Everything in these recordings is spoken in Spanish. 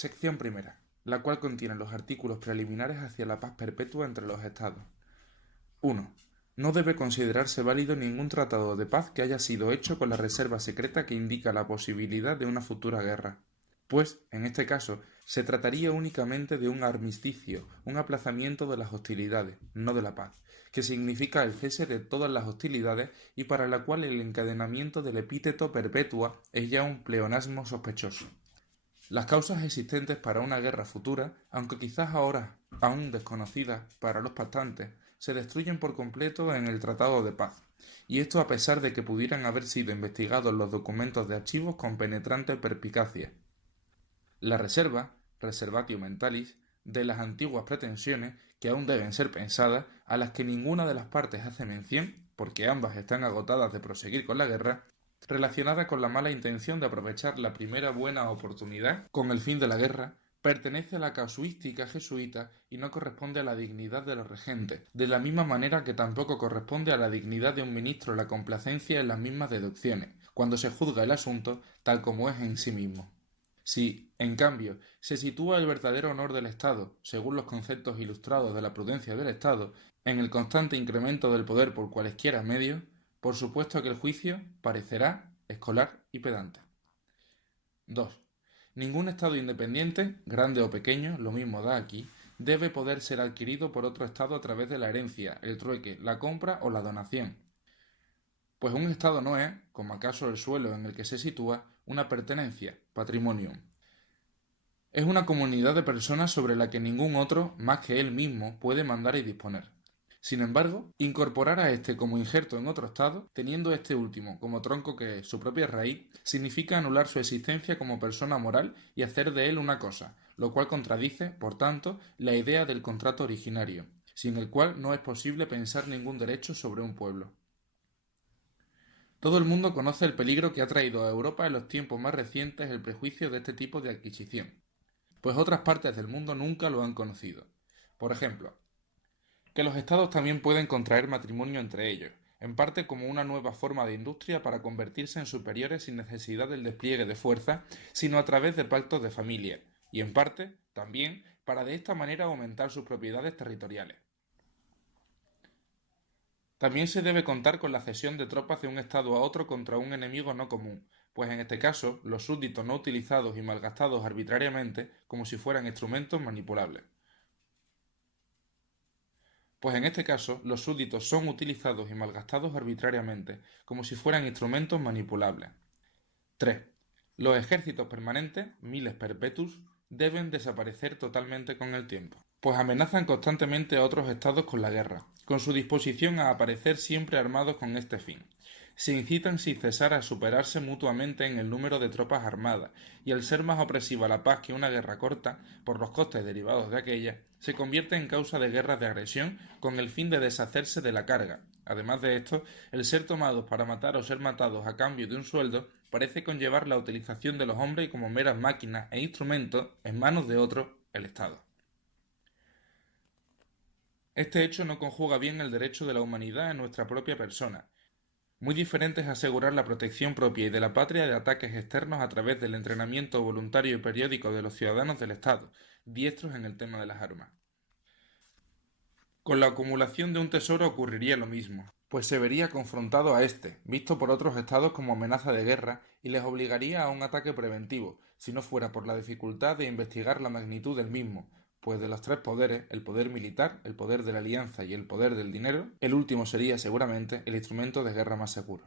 Sección primera, la cual contiene los artículos preliminares hacia la paz perpetua entre los Estados. 1. No debe considerarse válido ningún tratado de paz que haya sido hecho con la reserva secreta que indica la posibilidad de una futura guerra, pues, en este caso, se trataría únicamente de un armisticio, un aplazamiento de las hostilidades, no de la paz, que significa el cese de todas las hostilidades y para la cual el encadenamiento del epíteto perpetua es ya un pleonasmo sospechoso. Las causas existentes para una guerra futura, aunque quizás ahora aún desconocidas para los pactantes, se destruyen por completo en el Tratado de Paz, y esto a pesar de que pudieran haber sido investigados los documentos de archivos con penetrante perspicacia. La reserva, reservatio mentalis, de las antiguas pretensiones, que aún deben ser pensadas, a las que ninguna de las partes hace mención, porque ambas están agotadas de proseguir con la guerra, relacionada con la mala intención de aprovechar la primera buena oportunidad con el fin de la guerra, pertenece a la casuística jesuita y no corresponde a la dignidad de los regentes, de la misma manera que tampoco corresponde a la dignidad de un ministro la complacencia en las mismas deducciones, cuando se juzga el asunto tal como es en sí mismo. Si, en cambio, se sitúa el verdadero honor del Estado, según los conceptos ilustrados de la prudencia del Estado, en el constante incremento del poder por cualesquiera medios, por supuesto que el juicio parecerá escolar y pedante. 2. Ningún Estado independiente, grande o pequeño, lo mismo da aquí, debe poder ser adquirido por otro Estado a través de la herencia, el trueque, la compra o la donación. Pues un Estado no es, como acaso el suelo en el que se sitúa, una pertenencia, patrimonium. Es una comunidad de personas sobre la que ningún otro, más que él mismo, puede mandar y disponer. Sin embargo, incorporar a éste como injerto en otro Estado, teniendo este último como tronco que es su propia raíz, significa anular su existencia como persona moral y hacer de él una cosa, lo cual contradice, por tanto, la idea del contrato originario, sin el cual no es posible pensar ningún derecho sobre un pueblo. Todo el mundo conoce el peligro que ha traído a Europa en los tiempos más recientes el prejuicio de este tipo de adquisición, pues otras partes del mundo nunca lo han conocido. Por ejemplo, que los estados también pueden contraer matrimonio entre ellos, en parte como una nueva forma de industria para convertirse en superiores sin necesidad del despliegue de fuerza, sino a través de pactos de familia, y en parte, también, para de esta manera aumentar sus propiedades territoriales. También se debe contar con la cesión de tropas de un estado a otro contra un enemigo no común, pues en este caso los súbditos no utilizados y malgastados arbitrariamente como si fueran instrumentos manipulables. Pues en este caso los súbditos son utilizados y malgastados arbitrariamente como si fueran instrumentos manipulables. 3. Los ejércitos permanentes, miles perpetus, deben desaparecer totalmente con el tiempo, pues amenazan constantemente a otros estados con la guerra, con su disposición a aparecer siempre armados con este fin. Se incitan sin cesar a superarse mutuamente en el número de tropas armadas, y al ser más opresiva la paz que una guerra corta, por los costes derivados de aquella, se convierte en causa de guerras de agresión con el fin de deshacerse de la carga. Además de esto, el ser tomados para matar o ser matados a cambio de un sueldo parece conllevar la utilización de los hombres como meras máquinas e instrumentos en manos de otro, el Estado. Este hecho no conjuga bien el derecho de la humanidad en nuestra propia persona. Muy diferente es asegurar la protección propia y de la patria de ataques externos a través del entrenamiento voluntario y periódico de los ciudadanos del Estado, diestros en el tema de las armas. Con la acumulación de un tesoro ocurriría lo mismo, pues se vería confrontado a éste, visto por otros estados como amenaza de guerra, y les obligaría a un ataque preventivo, si no fuera por la dificultad de investigar la magnitud del mismo, pues de los tres poderes, el poder militar, el poder de la alianza y el poder del dinero, el último sería seguramente el instrumento de guerra más seguro.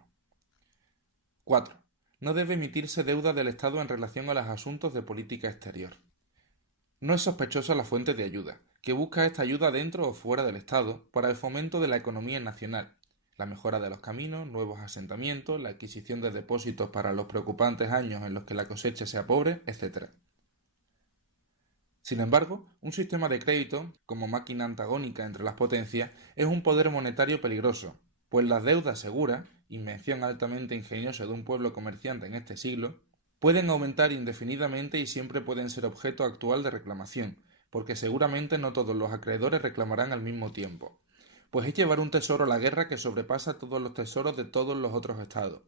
4. No debe emitirse deuda del Estado en relación a los asuntos de política exterior. No es sospechosa la fuente de ayuda, que busca esta ayuda dentro o fuera del Estado para el fomento de la economía nacional, la mejora de los caminos, nuevos asentamientos, la adquisición de depósitos para los preocupantes años en los que la cosecha sea pobre, etc. Sin embargo, un sistema de crédito, como máquina antagónica entre las potencias, es un poder monetario peligroso, pues las deudas seguras, invención altamente ingeniosa de un pueblo comerciante en este siglo, pueden aumentar indefinidamente y siempre pueden ser objeto actual de reclamación, porque seguramente no todos los acreedores reclamarán al mismo tiempo, pues es llevar un tesoro a la guerra que sobrepasa todos los tesoros de todos los otros estados,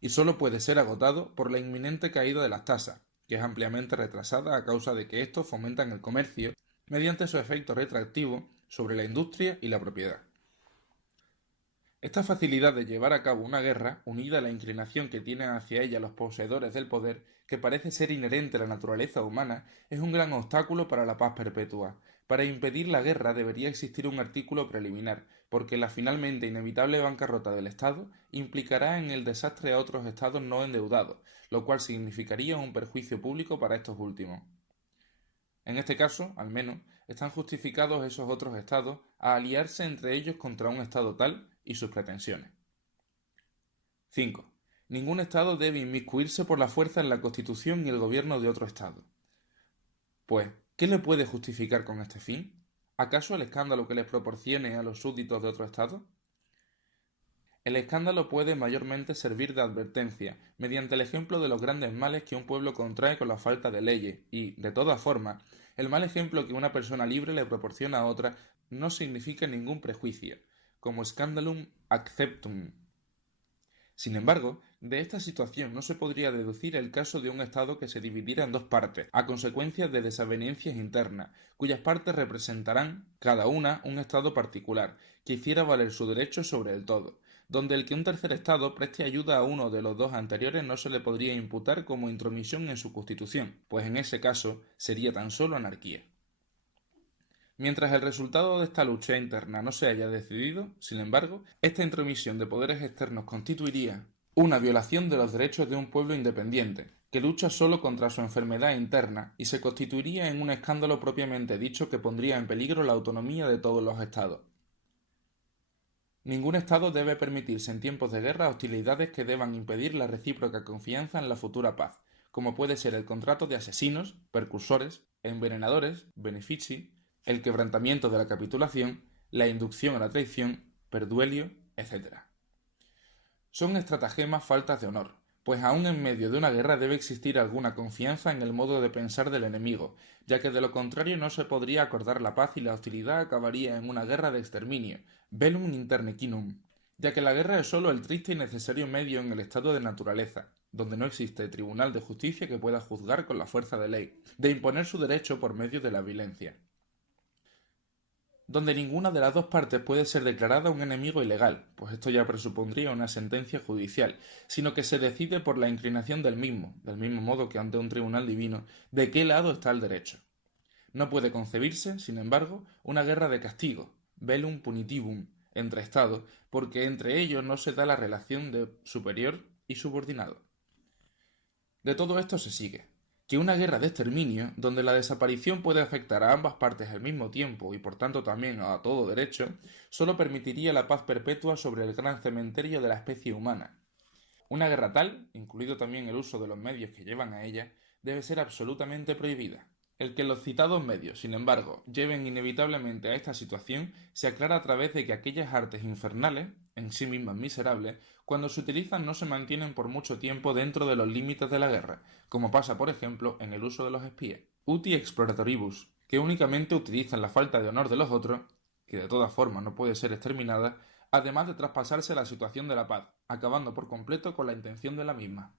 y sólo puede ser agotado por la inminente caída de las tasas, que es ampliamente retrasada a causa de que estos fomentan el comercio mediante su efecto retractivo sobre la industria y la propiedad. Esta facilidad de llevar a cabo una guerra, unida a la inclinación que tienen hacia ella los poseedores del poder, que parece ser inherente a la naturaleza humana, es un gran obstáculo para la paz perpetua. Para impedir la guerra debería existir un artículo preliminar, porque la finalmente inevitable bancarrota del Estado implicará en el desastre a otros Estados no endeudados, lo cual significaría un perjuicio público para estos últimos. En este caso, al menos, están justificados esos otros estados a aliarse entre ellos contra un estado tal y sus pretensiones. 5. Ningún estado debe inmiscuirse por la fuerza en la constitución y el gobierno de otro estado. Pues, ¿qué le puede justificar con este fin? ¿Acaso el escándalo que les proporcione a los súbditos de otro estado? El escándalo puede mayormente servir de advertencia, mediante el ejemplo de los grandes males que un pueblo contrae con la falta de leyes, y, de todas formas, el mal ejemplo que una persona libre le proporciona a otra no significa ningún prejuicio, como scandalum acceptum. Sin embargo, de esta situación no se podría deducir el caso de un Estado que se dividiera en dos partes, a consecuencia de desavenencias internas, cuyas partes representarán, cada una, un Estado particular, que hiciera valer su derecho sobre el todo, donde el que un tercer Estado preste ayuda a uno de los dos anteriores no se le podría imputar como intromisión en su constitución, pues en ese caso sería tan solo anarquía. Mientras el resultado de esta lucha interna no se haya decidido, sin embargo, esta intromisión de poderes externos constituiría una violación de los derechos de un pueblo independiente, que lucha solo contra su enfermedad interna y se constituiría en un escándalo propiamente dicho que pondría en peligro la autonomía de todos los estados. Ningún estado debe permitirse en tiempos de guerra hostilidades que deban impedir la recíproca confianza en la futura paz, como puede ser el contrato de asesinos, percursores, envenenadores, benefici, el quebrantamiento de la capitulación, la inducción a la traición, perduelio, etc. Son estratagemas faltas de honor, pues aun en medio de una guerra debe existir alguna confianza en el modo de pensar del enemigo, ya que de lo contrario no se podría acordar la paz y la hostilidad acabaría en una guerra de exterminio, bellum internequinum, ya que la guerra es sólo el triste y necesario medio en el estado de naturaleza, donde no existe tribunal de justicia que pueda juzgar con la fuerza de ley, de imponer su derecho por medio de la violencia, donde ninguna de las dos partes puede ser declarada un enemigo ilegal, pues esto ya presupondría una sentencia judicial, sino que se decide por la inclinación del mismo modo que ante un tribunal divino, de qué lado está el derecho. No puede concebirse, sin embargo, una guerra de castigo, bellum punitivum, entre estados, porque entre ellos no se da la relación de superior y subordinado. De todo esto se sigue que una guerra de exterminio, donde la desaparición puede afectar a ambas partes al mismo tiempo y por tanto también a todo derecho, sólo permitiría la paz perpetua sobre el gran cementerio de la especie humana. Una guerra tal, incluido también el uso de los medios que llevan a ella, debe ser absolutamente prohibida. El que los citados medios, sin embargo, lleven inevitablemente a esta situación se aclara a través de que aquellas artes infernales, en sí mismas miserables, cuando se utilizan no se mantienen por mucho tiempo dentro de los límites de la guerra, como pasa por ejemplo en el uso de los espías. Uti exploratoribus, que únicamente utilizan la falta de honor de los otros, que de todas formas no puede ser exterminada, además de traspasarse la situación de la paz, acabando por completo con la intención de la misma.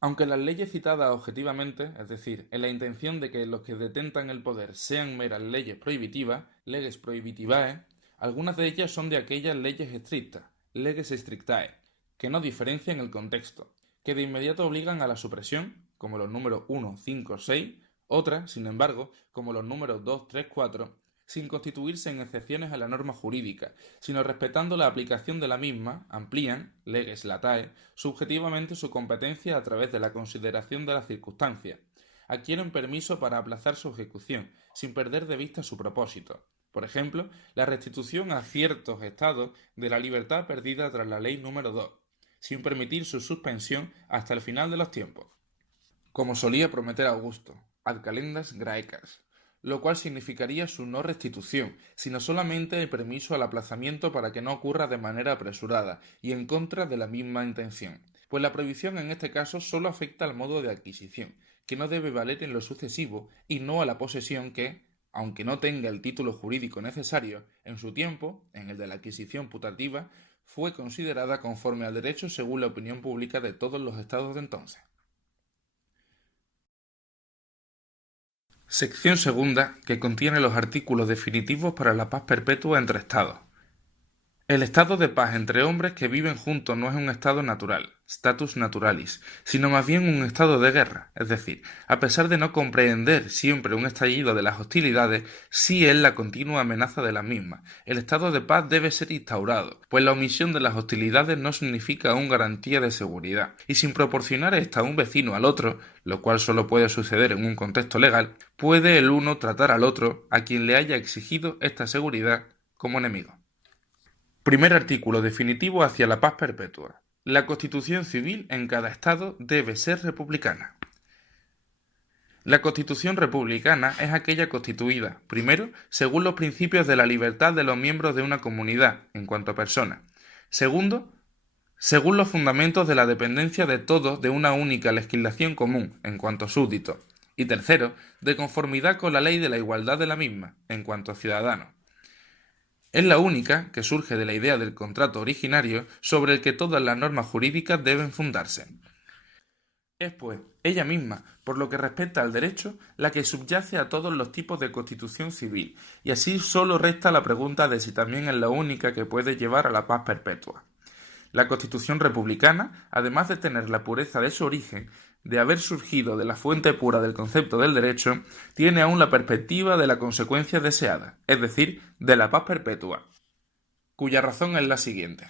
Aunque las leyes citadas objetivamente, es decir, en la intención de que los que detentan el poder sean meras leyes prohibitivas, leges prohibitivae, algunas de ellas son de aquellas leyes estrictas, leges strictae, que no diferencian el contexto, que de inmediato obligan a la supresión, como los números 1, 5, 6, otras, sin embargo, como los números 2, 3, 4, sin constituirse en excepciones a la norma jurídica, sino respetando la aplicación de la misma, amplían, leges latae, subjetivamente su competencia a través de la consideración de las circunstancias, adquieren permiso para aplazar su ejecución, sin perder de vista su propósito. Por ejemplo, la restitución a ciertos estados de la libertad perdida tras la ley número 2, sin permitir su suspensión hasta el final de los tiempos, como solía prometer Augusto, ad calendas graecas, lo cual significaría su no restitución, sino solamente el permiso al aplazamiento para que no ocurra de manera apresurada y en contra de la misma intención, pues la prohibición en este caso sólo afecta al modo de adquisición, que no debe valer en lo sucesivo y no a la posesión que, aunque no tenga el título jurídico necesario, en su tiempo, en el de la adquisición putativa, fue considerada conforme al derecho según la opinión pública de todos los estados de entonces. Sección segunda, que contiene los artículos definitivos para la paz perpetua entre estados. El estado de paz entre hombres que viven juntos no es un estado natural, status naturalis, sino más bien un estado de guerra, es decir, a pesar de no comprender siempre un estallido de las hostilidades, sí es la continua amenaza de las mismas. El estado de paz debe ser instaurado, pues la omisión de las hostilidades no significa aún garantía de seguridad, y sin proporcionar esta a un vecino al otro, lo cual solo puede suceder en un contexto legal, puede el uno tratar al otro, a quien le haya exigido esta seguridad, como enemigo. Primer artículo definitivo hacia la paz perpetua. La Constitución civil en cada Estado debe ser republicana. La Constitución republicana es aquella constituida, primero, según los principios de la libertad de los miembros de una comunidad, en cuanto a personas. Segundo, según los fundamentos de la dependencia de todos de una única legislación común, en cuanto a súbditos. Y tercero, de conformidad con la ley de la igualdad de la misma, en cuanto a ciudadanos. Es la única que surge de la idea del contrato originario sobre el que todas las normas jurídicas deben fundarse. Es, pues, ella misma, por lo que respecta al derecho, la que subyace a todos los tipos de constitución civil, y así solo resta la pregunta de si también es la única que puede llevar a la paz perpetua. La Constitución republicana, además de tener la pureza de su origen, de haber surgido de la fuente pura del concepto del derecho, tiene aún la perspectiva de la consecuencia deseada, es decir, de la paz perpetua, cuya razón es la siguiente.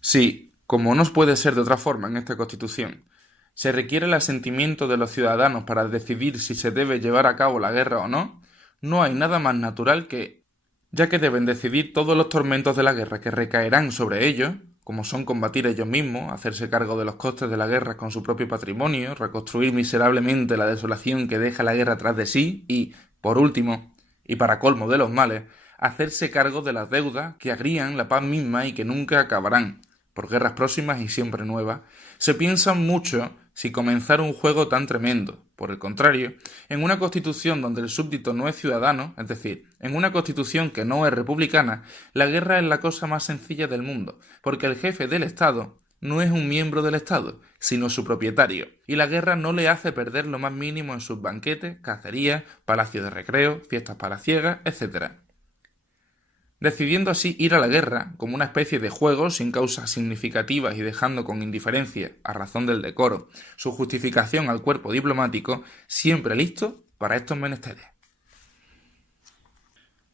Si, como no puede ser de otra forma en esta Constitución, se requiere el asentimiento de los ciudadanos para decidir si se debe llevar a cabo la guerra o no, no hay nada más natural que, ya que deben decidir todos los tormentos de la guerra que recaerán sobre ellos, como son combatir ellos mismos, hacerse cargo de los costes de la guerra con su propio patrimonio, reconstruir miserablemente la desolación que deja la guerra tras de sí y, por último, y para colmo de los males, hacerse cargo de las deudas que agrían la paz misma y que nunca acabarán, por guerras próximas y siempre nuevas, se piensa mucho si comenzar un juego tan tremendo. Por el contrario, en una constitución donde el súbdito no es ciudadano, es decir, en una constitución que no es republicana, la guerra es la cosa más sencilla del mundo, porque el jefe del Estado no es un miembro del Estado, sino su propietario, y la guerra no le hace perder lo más mínimo en sus banquetes, cacerías, palacios de recreo, fiestas palaciegas, etc. Decidiendo así ir a la guerra como una especie de juego sin causas significativas y dejando con indiferencia, a razón del decoro, su justificación al cuerpo diplomático, siempre listo para estos menesteres.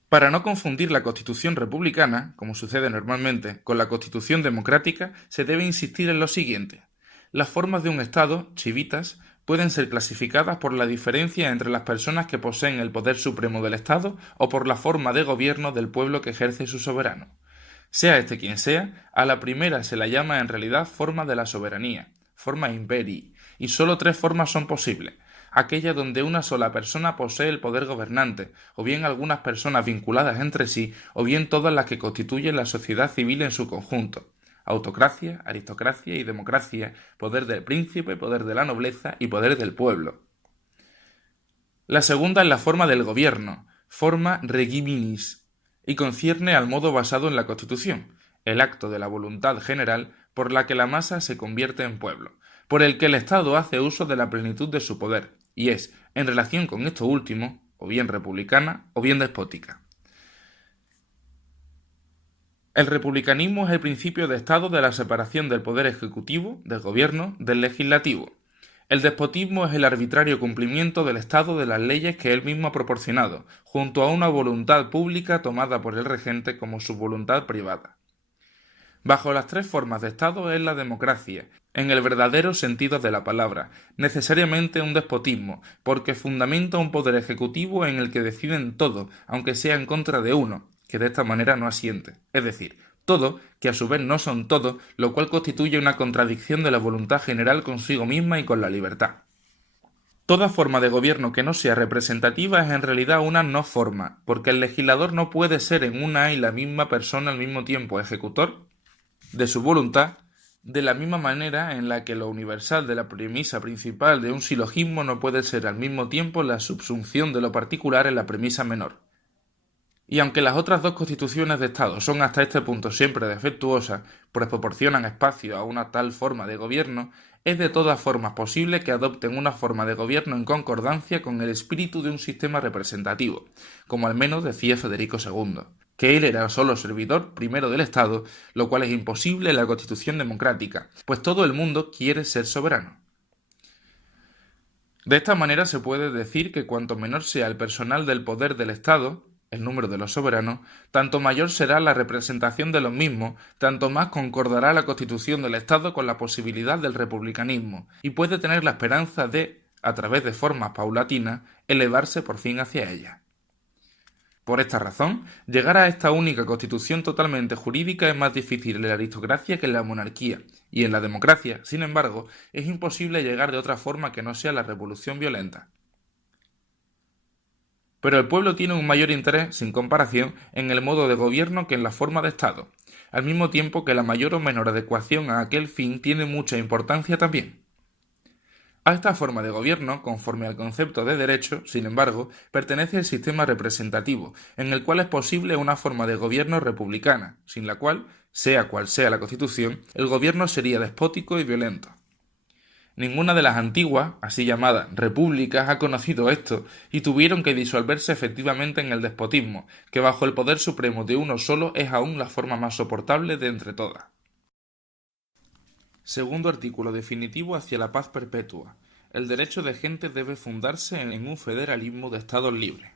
Para no confundir la Constitución republicana, como sucede normalmente, con la Constitución democrática, se debe insistir en lo siguiente. Las formas de un Estado, chivitas, pueden ser clasificadas por la diferencia entre las personas que poseen el poder supremo del Estado o por la forma de gobierno del pueblo que ejerce su soberano. Sea este quien sea, a la primera se la llama en realidad forma de la soberanía, forma imperii, y sólo tres formas son posibles: aquella donde una sola persona posee el poder gobernante, o bien algunas personas vinculadas entre sí, o bien todas las que constituyen la sociedad civil en su conjunto. Autocracia, aristocracia y democracia, poder del príncipe, poder de la nobleza y poder del pueblo. La segunda es la forma del gobierno, forma regiminis, y concierne al modo basado en la Constitución, el acto de la voluntad general por la que la masa se convierte en pueblo, por el que el Estado hace uso de la plenitud de su poder, y es, en relación con esto último, o bien republicana o bien despótica. El republicanismo es el principio de Estado de la separación del poder ejecutivo, del gobierno, del legislativo. El despotismo es el arbitrario cumplimiento del Estado de las leyes que él mismo ha proporcionado, junto a una voluntad pública tomada por el regente como su voluntad privada. Bajo las tres formas de Estado es la democracia, en el verdadero sentido de la palabra, necesariamente un despotismo, porque fundamenta un poder ejecutivo en el que deciden todo, aunque sea en contra de uno, que de esta manera no asiente, es decir, todo, que a su vez no son todo, lo cual constituye una contradicción de la voluntad general consigo misma y con la libertad. Toda forma de gobierno que no sea representativa es en realidad una no forma, porque el legislador no puede ser en una y la misma persona al mismo tiempo ejecutor de su voluntad, de la misma manera en la que lo universal de la premisa principal de un silogismo no puede ser al mismo tiempo la subsunción de lo particular en la premisa menor. Y aunque las otras dos constituciones de Estado son hasta este punto siempre defectuosas, pues proporcionan espacio a una tal forma de gobierno, es de todas formas posible que adopten una forma de gobierno en concordancia con el espíritu de un sistema representativo, como al menos decía Federico II, que él era solo servidor primero del Estado, lo cual es imposible en la Constitución democrática, pues todo el mundo quiere ser soberano. De esta manera se puede decir que cuanto menor sea el personal del poder del Estado, el número de los soberanos, tanto mayor será la representación de los mismos, tanto más concordará la constitución del Estado con la posibilidad del republicanismo, y puede tener la esperanza de, a través de formas paulatinas, elevarse por fin hacia ella. Por esta razón, llegar a esta única constitución totalmente jurídica es más difícil en la aristocracia que en la monarquía, y en la democracia, sin embargo, es imposible llegar de otra forma que no sea la revolución violenta. Pero el pueblo tiene un mayor interés, sin comparación, en el modo de gobierno que en la forma de Estado, al mismo tiempo que la mayor o menor adecuación a aquel fin tiene mucha importancia también. A esta forma de gobierno, conforme al concepto de derecho, sin embargo, pertenece el sistema representativo, en el cual es posible una forma de gobierno republicana, sin la cual, sea cual sea la Constitución, el gobierno sería despótico y violento. Ninguna de las antiguas, así llamadas, repúblicas ha conocido esto, y tuvieron que disolverse efectivamente en el despotismo, que bajo el poder supremo de uno solo es aún la forma más soportable de entre todas. Segundo artículo definitivo hacia la paz perpetua. El derecho de gente debe fundarse en un federalismo de estados libres.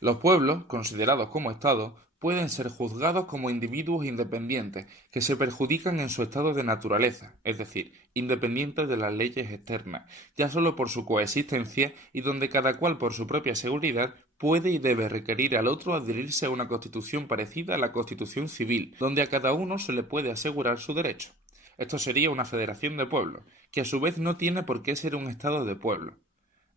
Los pueblos, considerados como estados, pueden ser juzgados como individuos independientes que se perjudican en su estado de naturaleza, es decir, independientes de las leyes externas, ya solo por su coexistencia y donde cada cual por su propia seguridad puede y debe requerir al otro adherirse a una constitución parecida a la constitución civil, donde a cada uno se le puede asegurar su derecho. Esto sería una federación de pueblos, que a su vez no tiene por qué ser un estado de pueblos.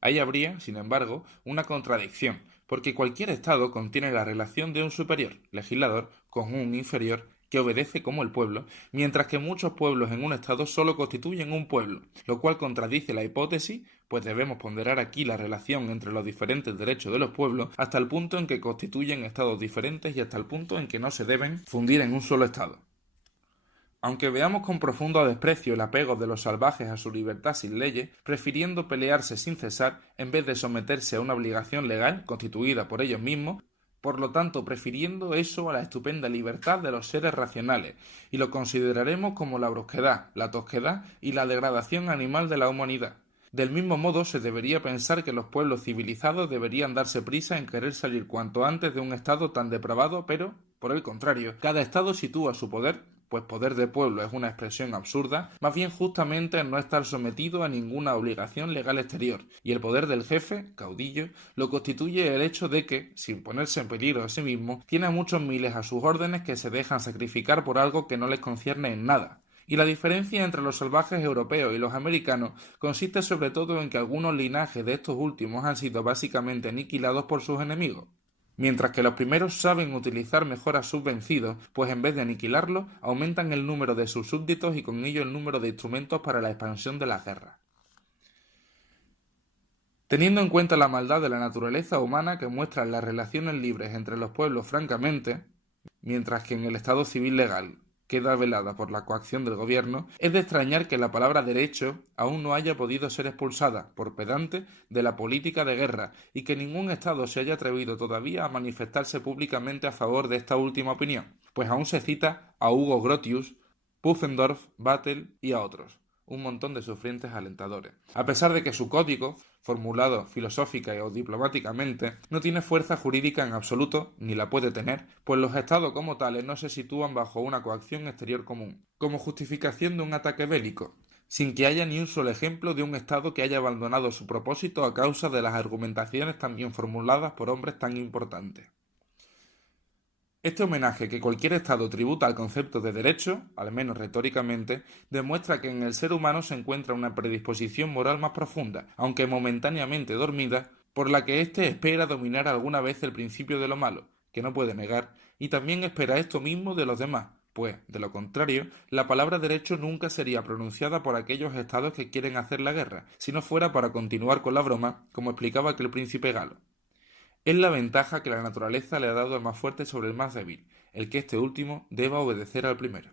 Ahí habría, sin embargo, una contradicción, porque cualquier Estado contiene la relación de un superior, legislador, con un inferior, que obedece como el pueblo, mientras que muchos pueblos en un Estado solo constituyen un pueblo, lo cual contradice la hipótesis, pues debemos ponderar aquí la relación entre los diferentes derechos de los pueblos hasta el punto en que constituyen Estados diferentes y hasta el punto en que no se deben fundir en un solo Estado. Aunque veamos con profundo desprecio el apego de los salvajes a su libertad sin leyes, prefiriendo pelearse sin cesar en vez de someterse a una obligación legal constituida por ellos mismos, por lo tanto prefiriendo eso a la estupenda libertad de los seres racionales, y lo consideraremos como la brusquedad, la tosquedad y la degradación animal de la humanidad. Del mismo modo se debería pensar que los pueblos civilizados deberían darse prisa en querer salir cuanto antes de un estado tan depravado, pero, por el contrario, cada estado sitúa su poder, pues poder de pueblo es una expresión absurda, más bien justamente en no estar sometido a ninguna obligación legal exterior, y el poder del jefe, caudillo, lo constituye el hecho de que, sin ponerse en peligro a sí mismo, tiene a muchos miles a sus órdenes que se dejan sacrificar por algo que no les concierne en nada. Y la diferencia entre los salvajes europeos y los americanos consiste sobre todo en que algunos linajes de estos últimos han sido básicamente aniquilados por sus enemigos, mientras que los primeros saben utilizar mejor a sus vencidos, pues en vez de aniquilarlos, aumentan el número de sus súbditos y con ello el número de instrumentos para la expansión de las guerras. Teniendo en cuenta la maldad de la naturaleza humana que muestran las relaciones libres entre los pueblos francamente, mientras que en el Estado civil legal queda velada por la coacción del gobierno, es de extrañar que la palabra derecho aún no haya podido ser expulsada, por pedante, de la política de guerra, y que ningún Estado se haya atrevido todavía a manifestarse públicamente a favor de esta última opinión, pues aún se cita a Hugo Grotius, Pufendorf, Vattel y a otros, un montón de sufrientes alentadores, a pesar de que su código, formulado filosófica o diplomáticamente, no tiene fuerza jurídica en absoluto, ni la puede tener, pues los estados como tales no se sitúan bajo una coacción exterior común, como justificación de un ataque bélico, sin que haya ni un solo ejemplo de un estado que haya abandonado su propósito a causa de las argumentaciones tan bien formuladas por hombres tan importantes. Este homenaje que cualquier Estado tributa al concepto de derecho, al menos retóricamente, demuestra que en el ser humano se encuentra una predisposición moral más profunda, aunque momentáneamente dormida, por la que éste espera dominar alguna vez el principio de lo malo, que no puede negar, y también espera esto mismo de los demás, pues, de lo contrario, la palabra derecho nunca sería pronunciada por aquellos estados que quieren hacer la guerra, si no fuera para continuar con la broma, como explicaba aquel príncipe galo. es la ventaja que la naturaleza le ha dado al más fuerte sobre el más débil, el que este último deba obedecer al primero.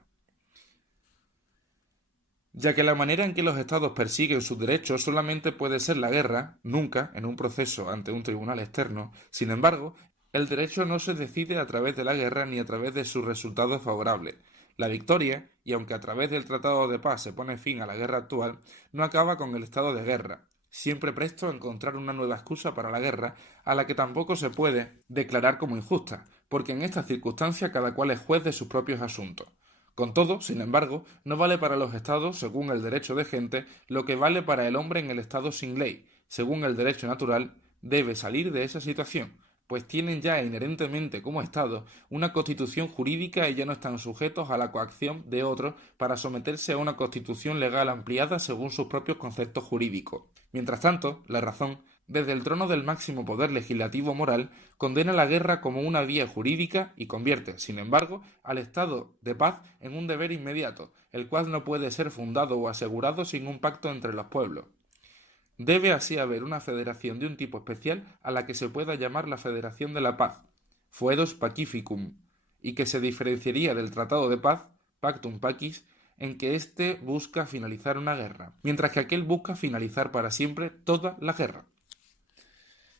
Ya que la manera en que los estados persiguen sus derechos solamente puede ser la guerra, nunca en un proceso ante un tribunal externo. Sin embargo, el derecho no se decide a través de la guerra ni a través de sus resultados favorables. La victoria, y aunque a través del Tratado de Paz se pone fin a la guerra actual, no acaba con el estado de guerra, siempre presto a encontrar una nueva excusa para la guerra, a la que tampoco se puede declarar como injusta, porque en estas circunstancias cada cual es juez de sus propios asuntos. Con todo, sin embargo, no vale para los estados, según el derecho de gente, lo que vale para el hombre en el estado sin ley. Según el derecho natural, debe salir de esa situación, pues tienen ya inherentemente como estado una constitución jurídica y ya no están sujetos a la coacción de otros para someterse a una constitución legal ampliada según sus propios conceptos jurídicos. Mientras tanto, la razón, desde el trono del máximo poder legislativo moral, condena la guerra como una vía jurídica y convierte, sin embargo, al estado de paz en un deber inmediato, el cual no puede ser fundado o asegurado sin un pacto entre los pueblos. Debe así haber una federación de un tipo especial a la que se pueda llamar la Federación de la Paz, Foedos Pacificum, y que se diferenciaría del Tratado de Paz, Pactum Pacis, en que éste busca finalizar una guerra, mientras que aquel busca finalizar para siempre toda la guerra.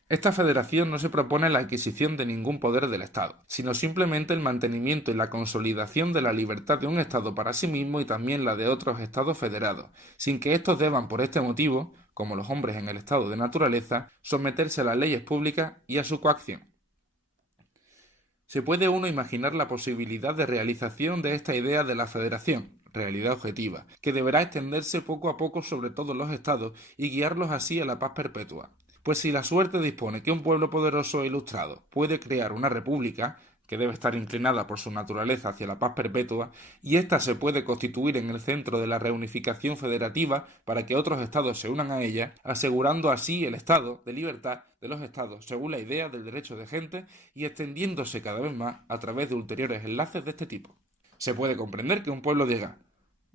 Esta federación no se propone la adquisición de ningún poder del Estado, sino simplemente el mantenimiento y la consolidación de la libertad de un Estado para sí mismo y también la de otros Estados federados, sin que éstos deban por este motivo, como los hombres en el estado de naturaleza, someterse a las leyes públicas y a su coacción. Se puede uno imaginar la posibilidad de realización de esta idea de la federación, realidad objetiva, que deberá extenderse poco a poco sobre todos los estados y guiarlos así a la paz perpetua. Pues si la suerte dispone que un pueblo poderoso e ilustrado puede crear una república, que debe estar inclinada por su naturaleza hacia la paz perpetua, y ésta se puede constituir en el centro de la reunificación federativa para que otros estados se unan a ella, asegurando así el estado de libertad de los estados según la idea del derecho de gente y extendiéndose cada vez más a través de ulteriores enlaces de este tipo. Se puede comprender que un pueblo diga: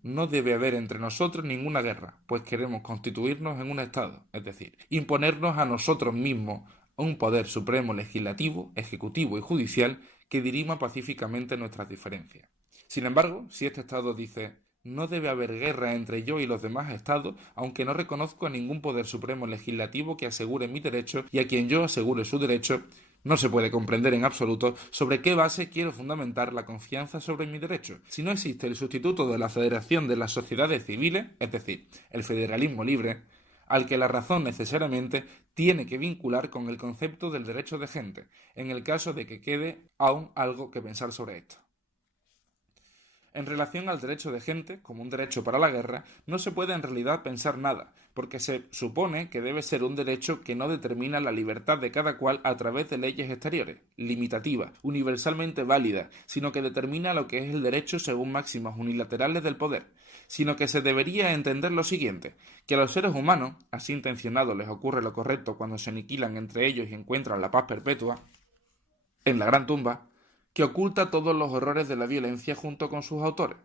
no debe haber entre nosotros ninguna guerra, pues queremos constituirnos en un Estado, es decir, imponernos a nosotros mismos un poder supremo legislativo, ejecutivo y judicial que dirima pacíficamente nuestras diferencias. Sin embargo, si este Estado dice: no debe haber guerra entre yo y los demás Estados, aunque no reconozco a ningún poder supremo legislativo que asegure mi derecho y a quien yo asegure su derecho, no se puede comprender en absoluto sobre qué base quiero fundamentar la confianza sobre mi derecho, si no existe el sustituto de la federación de las sociedades civiles, es decir, el federalismo libre, al que la razón necesariamente tiene que vincular con el concepto del derecho de gente, en el caso de que quede aún algo que pensar sobre esto. En relación al derecho de gente, como un derecho para la guerra, no se puede en realidad pensar nada, porque se supone que debe ser un derecho que no determina la libertad de cada cual a través de leyes exteriores, limitativas, universalmente válidas, sino que determina lo que es el derecho según máximas unilaterales del poder, sino que se debería entender lo siguiente, que a los seres humanos, así intencionados, les ocurre lo correcto cuando se aniquilan entre ellos y encuentran la paz perpetua, en la gran tumba, que oculta todos los horrores de la violencia junto con sus autores.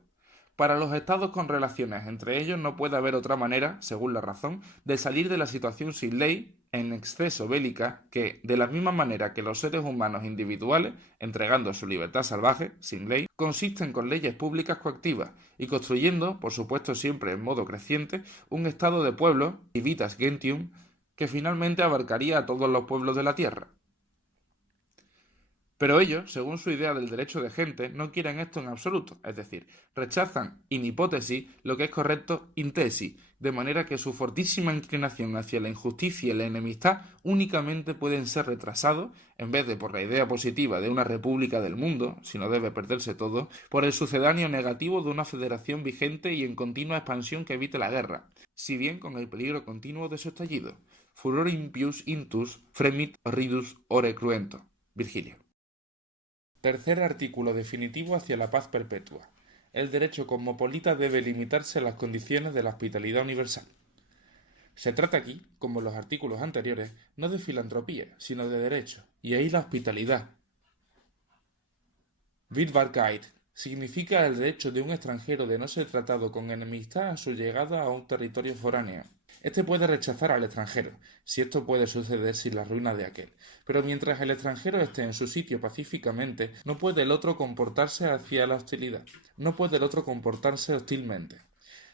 Para los estados con relaciones entre ellos no puede haber otra manera, según la razón, de salir de la situación sin ley, en exceso bélica, que, de la misma manera que los seres humanos individuales, entregando su libertad salvaje, sin ley, consisten con leyes públicas coactivas y construyendo, por supuesto siempre en modo creciente, un estado de pueblo, civitas gentium, que finalmente abarcaría a todos los pueblos de la tierra. Pero ellos, según su idea del derecho de gente, no quieren esto en absoluto, es decir, rechazan in hipótesis lo que es correcto in tesi, de manera que su fortísima inclinación hacia la injusticia y la enemistad únicamente pueden ser retrasados, en vez de por la idea positiva de una república del mundo, si no debe perderse todo, por el sucedáneo negativo de una federación vigente y en continua expansión que evite la guerra, si bien con el peligro continuo de su estallido. Furor impius intus fremit ridus ore cruento. Virgilio. Tercer artículo definitivo hacia la paz perpetua. El derecho cosmopolita debe limitarse a las condiciones de la hospitalidad universal. Se trata aquí, como en los artículos anteriores, no de filantropía, sino de derecho, y ahí la hospitalidad. Widvarkeit significa el derecho de un extranjero de no ser tratado con enemistad a su llegada a un territorio foráneo. Este puede rechazar al extranjero, si esto puede suceder sin la ruina de aquel. Pero mientras el extranjero esté en su sitio pacíficamente, no puede el otro comportarse hacia la hostilidad. No puede el otro comportarse hostilmente.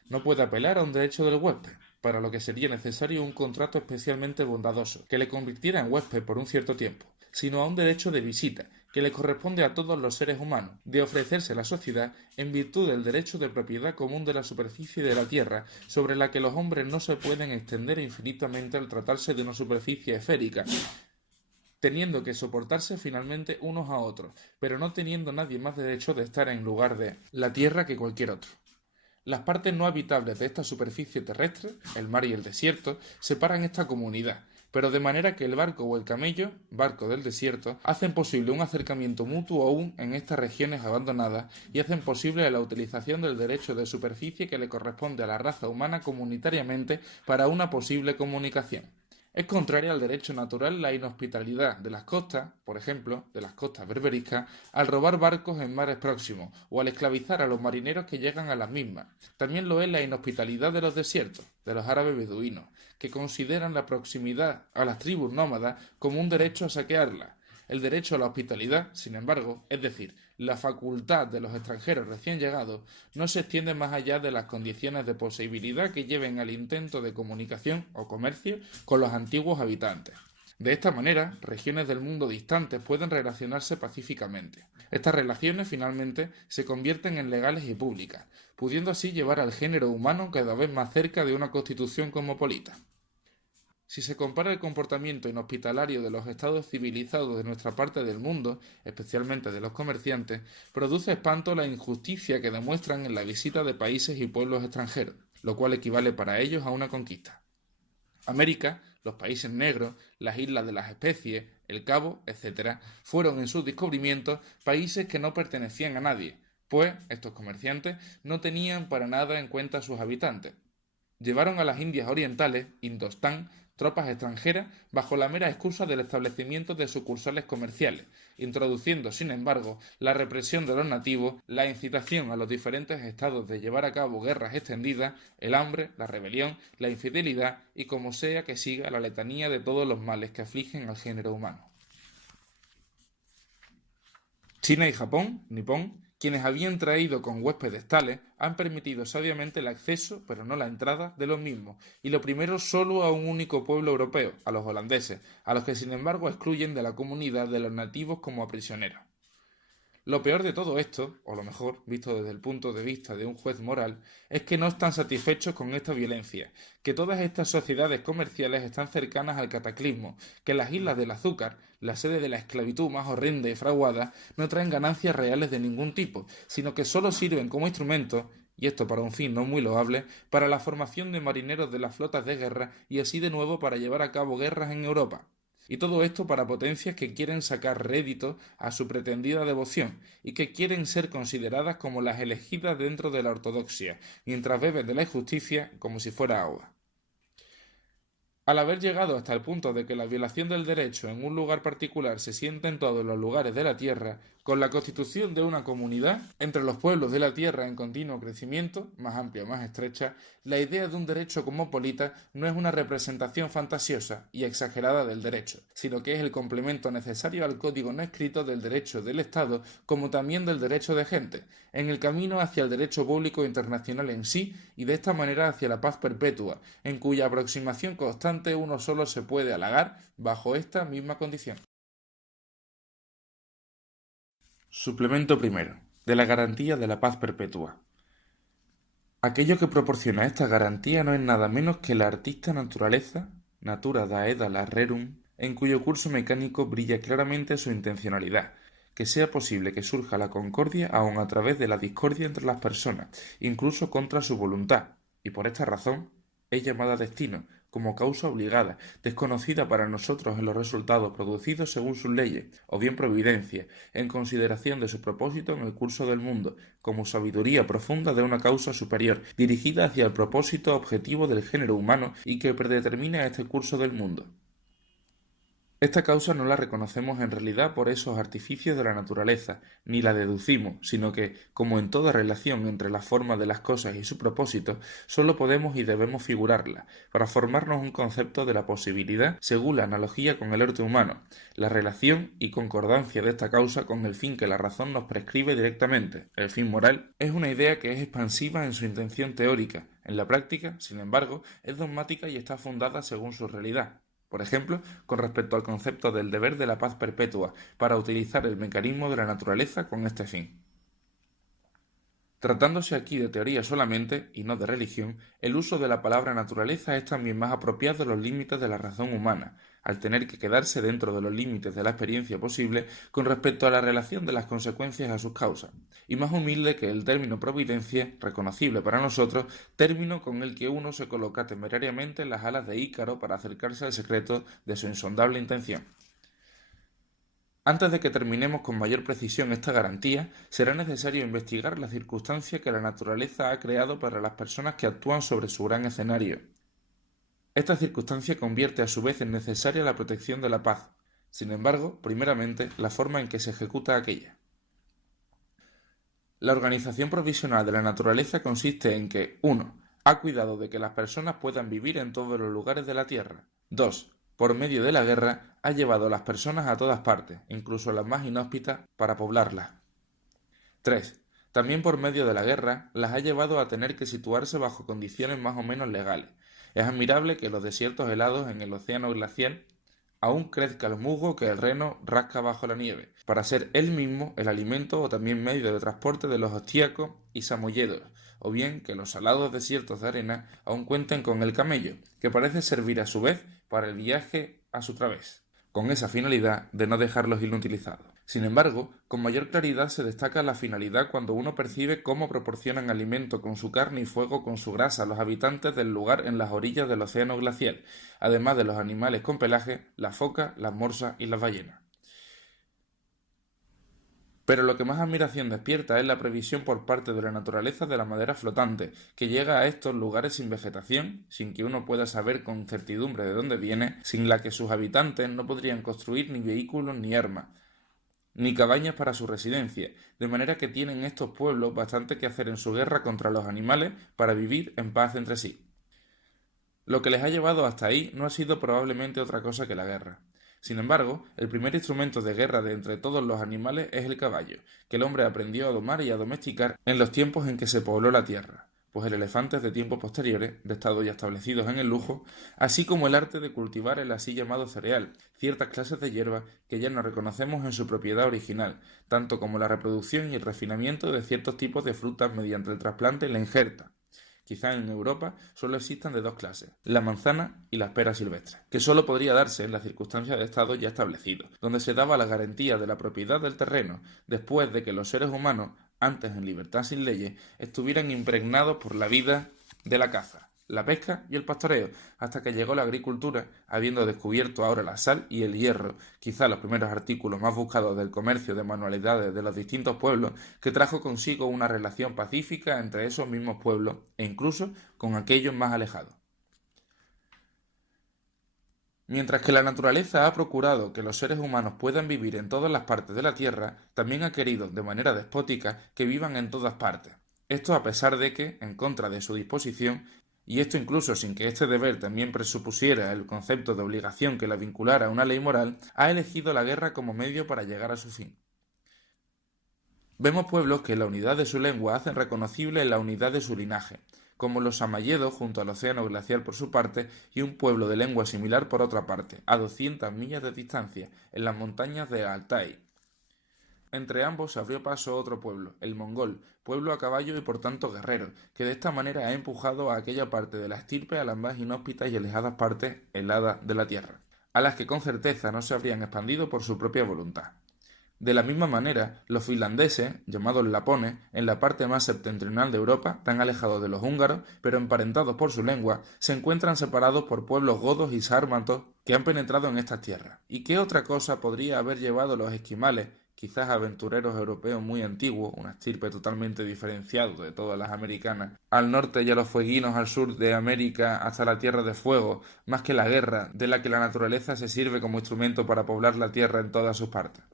No puede apelar a un derecho del huésped, para lo que sería necesario un contrato especialmente bondadoso, que le convirtiera en huésped por un cierto tiempo, sino a un derecho de visita, que le corresponde a todos los seres humanos, de ofrecerse a la sociedad en virtud del derecho de propiedad común de la superficie de la tierra, sobre la que los hombres no se pueden extender infinitamente al tratarse de una superficie esférica, teniendo que soportarse finalmente unos a otros, pero no teniendo nadie más derecho de estar en lugar de la tierra que cualquier otro. Las partes no habitables de esta superficie terrestre, el mar y el desierto, separan esta comunidad, pero de manera que el barco o el camello, barco del desierto, hacen posible un acercamiento mutuo aún en estas regiones abandonadas y hacen posible la utilización del derecho de superficie que le corresponde a la raza humana comunitariamente para una posible comunicación. Es contraria al derecho natural la inhospitalidad de las costas, por ejemplo, de las costas berberiscas, al robar barcos en mares próximos o al esclavizar a los marineros que llegan a las mismas. También lo es la inhospitalidad de los desiertos, de los árabes beduinos, que consideran la proximidad a las tribus nómadas como un derecho a saquearlas. El derecho a la hospitalidad, sin embargo, es decir, la facultad de los extranjeros recién llegados, no se extiende más allá de las condiciones de posibilidad que lleven al intento de comunicación o comercio con los antiguos habitantes. De esta manera, regiones del mundo distantes pueden relacionarse pacíficamente. Estas relaciones finalmente se convierten en legales y públicas, pudiendo así llevar al género humano cada vez más cerca de una constitución cosmopolita. Si se compara el comportamiento inhospitalario de los estados civilizados de nuestra parte del mundo, especialmente de los comerciantes, produce espanto la injusticia que demuestran en la visita de países y pueblos extranjeros, lo cual equivale para ellos a una conquista. América, los países negros, las islas de las especies, el Cabo, etc., fueron en sus descubrimientos países que no pertenecían a nadie, pues estos comerciantes no tenían para nada en cuenta a sus habitantes. Llevaron a las Indias Orientales, Indostán, tropas extranjeras bajo la mera excusa del establecimiento de sucursales comerciales, introduciendo, sin embargo, la represión de los nativos, la incitación a los diferentes estados de llevar a cabo guerras extendidas, el hambre, la rebelión, la infidelidad y como sea que siga la letanía de todos los males que afligen al género humano. China y Japón, Nippon, quienes habían traído con huéspedes tales, han permitido sabiamente el acceso, pero no la entrada, de los mismos, y lo primero solo a un único pueblo europeo, a los holandeses, a los que sin embargo excluyen de la comunidad de los nativos como a prisioneros. Lo peor de todo esto, o lo mejor, visto desde el punto de vista de un juez moral, es que no están satisfechos con esta violencia, que todas estas sociedades comerciales están cercanas al cataclismo, que las islas del azúcar, la sede de la esclavitud más horrenda y fraguada, no traen ganancias reales de ningún tipo, sino que solo sirven como instrumentos, y esto para un fin no muy loable, para la formación de marineros de las flotas de guerra y así de nuevo para llevar a cabo guerras en Europa. Y todo esto para potencias que quieren sacar rédito a su pretendida devoción y que quieren ser consideradas como las elegidas dentro de la ortodoxia, mientras beben de la injusticia como si fuera agua. Al haber llegado hasta el punto de que la violación del derecho en un lugar particular se siente en todos los lugares de la tierra, con la constitución de una comunidad entre los pueblos de la tierra en continuo crecimiento, más amplia o más estrecha, la idea de un derecho cosmopolita no es una representación fantasiosa y exagerada del derecho, sino que es el complemento necesario al código no escrito del derecho del Estado como también del derecho de gente, en el camino hacia el derecho público internacional en sí y de esta manera hacia la paz perpetua, en cuya aproximación constante uno solo se puede halagar bajo esta misma condición. Suplemento primero, de la garantía de la paz perpetua. Aquello que proporciona esta garantía no es nada menos que la artista naturaleza, natura daeda la rerum, en cuyo curso mecánico brilla claramente su intencionalidad, que sea posible que surja la concordia aun a través de la discordia entre las personas, incluso contra su voluntad, y por esta razón es llamada destino, como causa obligada, desconocida para nosotros en los resultados producidos según sus leyes, o bien providencia, en consideración de su propósito en el curso del mundo, como sabiduría profunda de una causa superior, dirigida hacia el propósito objetivo del género humano y que predetermina este curso del mundo. Esta causa no la reconocemos en realidad por esos artificios de la naturaleza, ni la deducimos, sino que, como en toda relación entre la forma de las cosas y su propósito, sólo podemos y debemos figurarla, para formarnos un concepto de la posibilidad según la analogía con el orden humano, la relación y concordancia de esta causa con el fin que la razón nos prescribe directamente, el fin moral, es una idea que es expansiva en su intención teórica. En la práctica, sin embargo, es dogmática y está fundada según su realidad. Por ejemplo, con respecto al concepto del deber de la paz perpetua, para utilizar el mecanismo de la naturaleza con este fin. Tratándose aquí de teoría solamente, y no de religión, el uso de la palabra naturaleza es también más apropiado en los límites de la razón humana, al tener que quedarse dentro de los límites de la experiencia posible con respecto a la relación de las consecuencias a sus causas, y más humilde que el término providencia, reconocible para nosotros, término con el que uno se coloca temerariamente en las alas de Ícaro para acercarse al secreto de su insondable intención. Antes de que terminemos con mayor precisión esta garantía, será necesario investigar la circunstancia que la naturaleza ha creado para las personas que actúan sobre su gran escenario. Esta circunstancia convierte a su vez en necesaria la protección de la paz. Sin embargo, primeramente, la forma en que se ejecuta aquella. La organización provisional de la naturaleza consiste en que 1. Ha cuidado de que las personas puedan vivir en todos los lugares de la tierra. 2. Por medio de la guerra, ha llevado a las personas a todas partes, incluso a las más inhóspitas, para poblarlas. 3. También por medio de la guerra, las ha llevado a tener que situarse bajo condiciones más o menos legales. Es admirable que los desiertos helados en el océano glacial aún crezca el musgo que el reno rasca bajo la nieve, para ser él mismo el alimento o también medio de transporte de los ostíacos y samoyedos, o bien que los salados desiertos de arena aún cuenten con el camello, que parece servir a su vez para el viaje a su través, con esa finalidad de no dejarlos inutilizados. Sin embargo, con mayor claridad se destaca la finalidad cuando uno percibe cómo proporcionan alimento con su carne y fuego con su grasa a los habitantes del lugar en las orillas del océano glacial, además de los animales con pelaje, las focas, las morsas y las ballenas. Pero lo que más admiración despierta es la previsión por parte de la naturaleza de la madera flotante, que llega a estos lugares sin vegetación, sin que uno pueda saber con certidumbre de dónde viene, sin la que sus habitantes no podrían construir ni vehículos ni armas, ni cabañas para su residencia, de manera que tienen estos pueblos bastante que hacer en su guerra contra los animales para vivir en paz entre sí. Lo que les ha llevado hasta ahí no ha sido probablemente otra cosa que la guerra. Sin embargo, el primer instrumento de guerra de entre todos los animales es el caballo, que el hombre aprendió a domar y a domesticar en los tiempos en que se pobló la tierra, pues el elefante es de tiempos posteriores, de estado ya establecidos en el lujo, así como el arte de cultivar el así llamado cereal, ciertas clases de hierba que ya no reconocemos en su propiedad original, tanto como la reproducción y el refinamiento de ciertos tipos de frutas mediante el trasplante y la injerta. Quizá en Europa solo existan de dos clases, la manzana y las peras silvestres, que solo podría darse en las circunstancias de estado ya establecidos, donde se daba la garantía de la propiedad del terreno, después de que los seres humanos, antes en libertad sin leyes, estuvieran impregnados por la vida de la caza, la pesca y el pastoreo, hasta que llegó la agricultura, habiendo descubierto ahora la sal y el hierro, quizá los primeros artículos más buscados del comercio de manualidades de los distintos pueblos, que trajo consigo una relación pacífica entre esos mismos pueblos e incluso con aquellos más alejados. Mientras que la naturaleza ha procurado que los seres humanos puedan vivir en todas las partes de la Tierra, también ha querido, de manera despótica, que vivan en todas partes. Esto a pesar de que, en contra de su disposición, y esto incluso sin que este deber también presupusiera el concepto de obligación que la vinculara a una ley moral, ha elegido la guerra como medio para llegar a su fin. Vemos pueblos que la unidad de su lengua hacen reconocible la unidad de su linaje, como los samoyedos junto al océano glacial por su parte y un pueblo de lengua similar por otra parte, a 200 millas de distancia, en las montañas de Altai. Entre ambos se abrió paso otro pueblo, el mongol, pueblo a caballo y por tanto guerrero, que de esta manera ha empujado a aquella parte de la estirpe a las más inhóspitas y alejadas partes heladas de la tierra, a las que con certeza no se habrían expandido por su propia voluntad. De la misma manera, los finlandeses, llamados lapones, en la parte más septentrional de Europa, tan alejados de los húngaros, pero emparentados por su lengua, se encuentran separados por pueblos godos y sármatos que han penetrado en estas tierras. ¿Y qué otra cosa podría haber llevado a los esquimales, quizás aventureros europeos muy antiguos, una estirpe totalmente diferenciado de todas las americanas, al norte y a los fueguinos al sur de América hasta la Tierra de Fuego, más que la guerra, de la que la naturaleza se sirve como instrumento para poblar la Tierra en todas sus partes.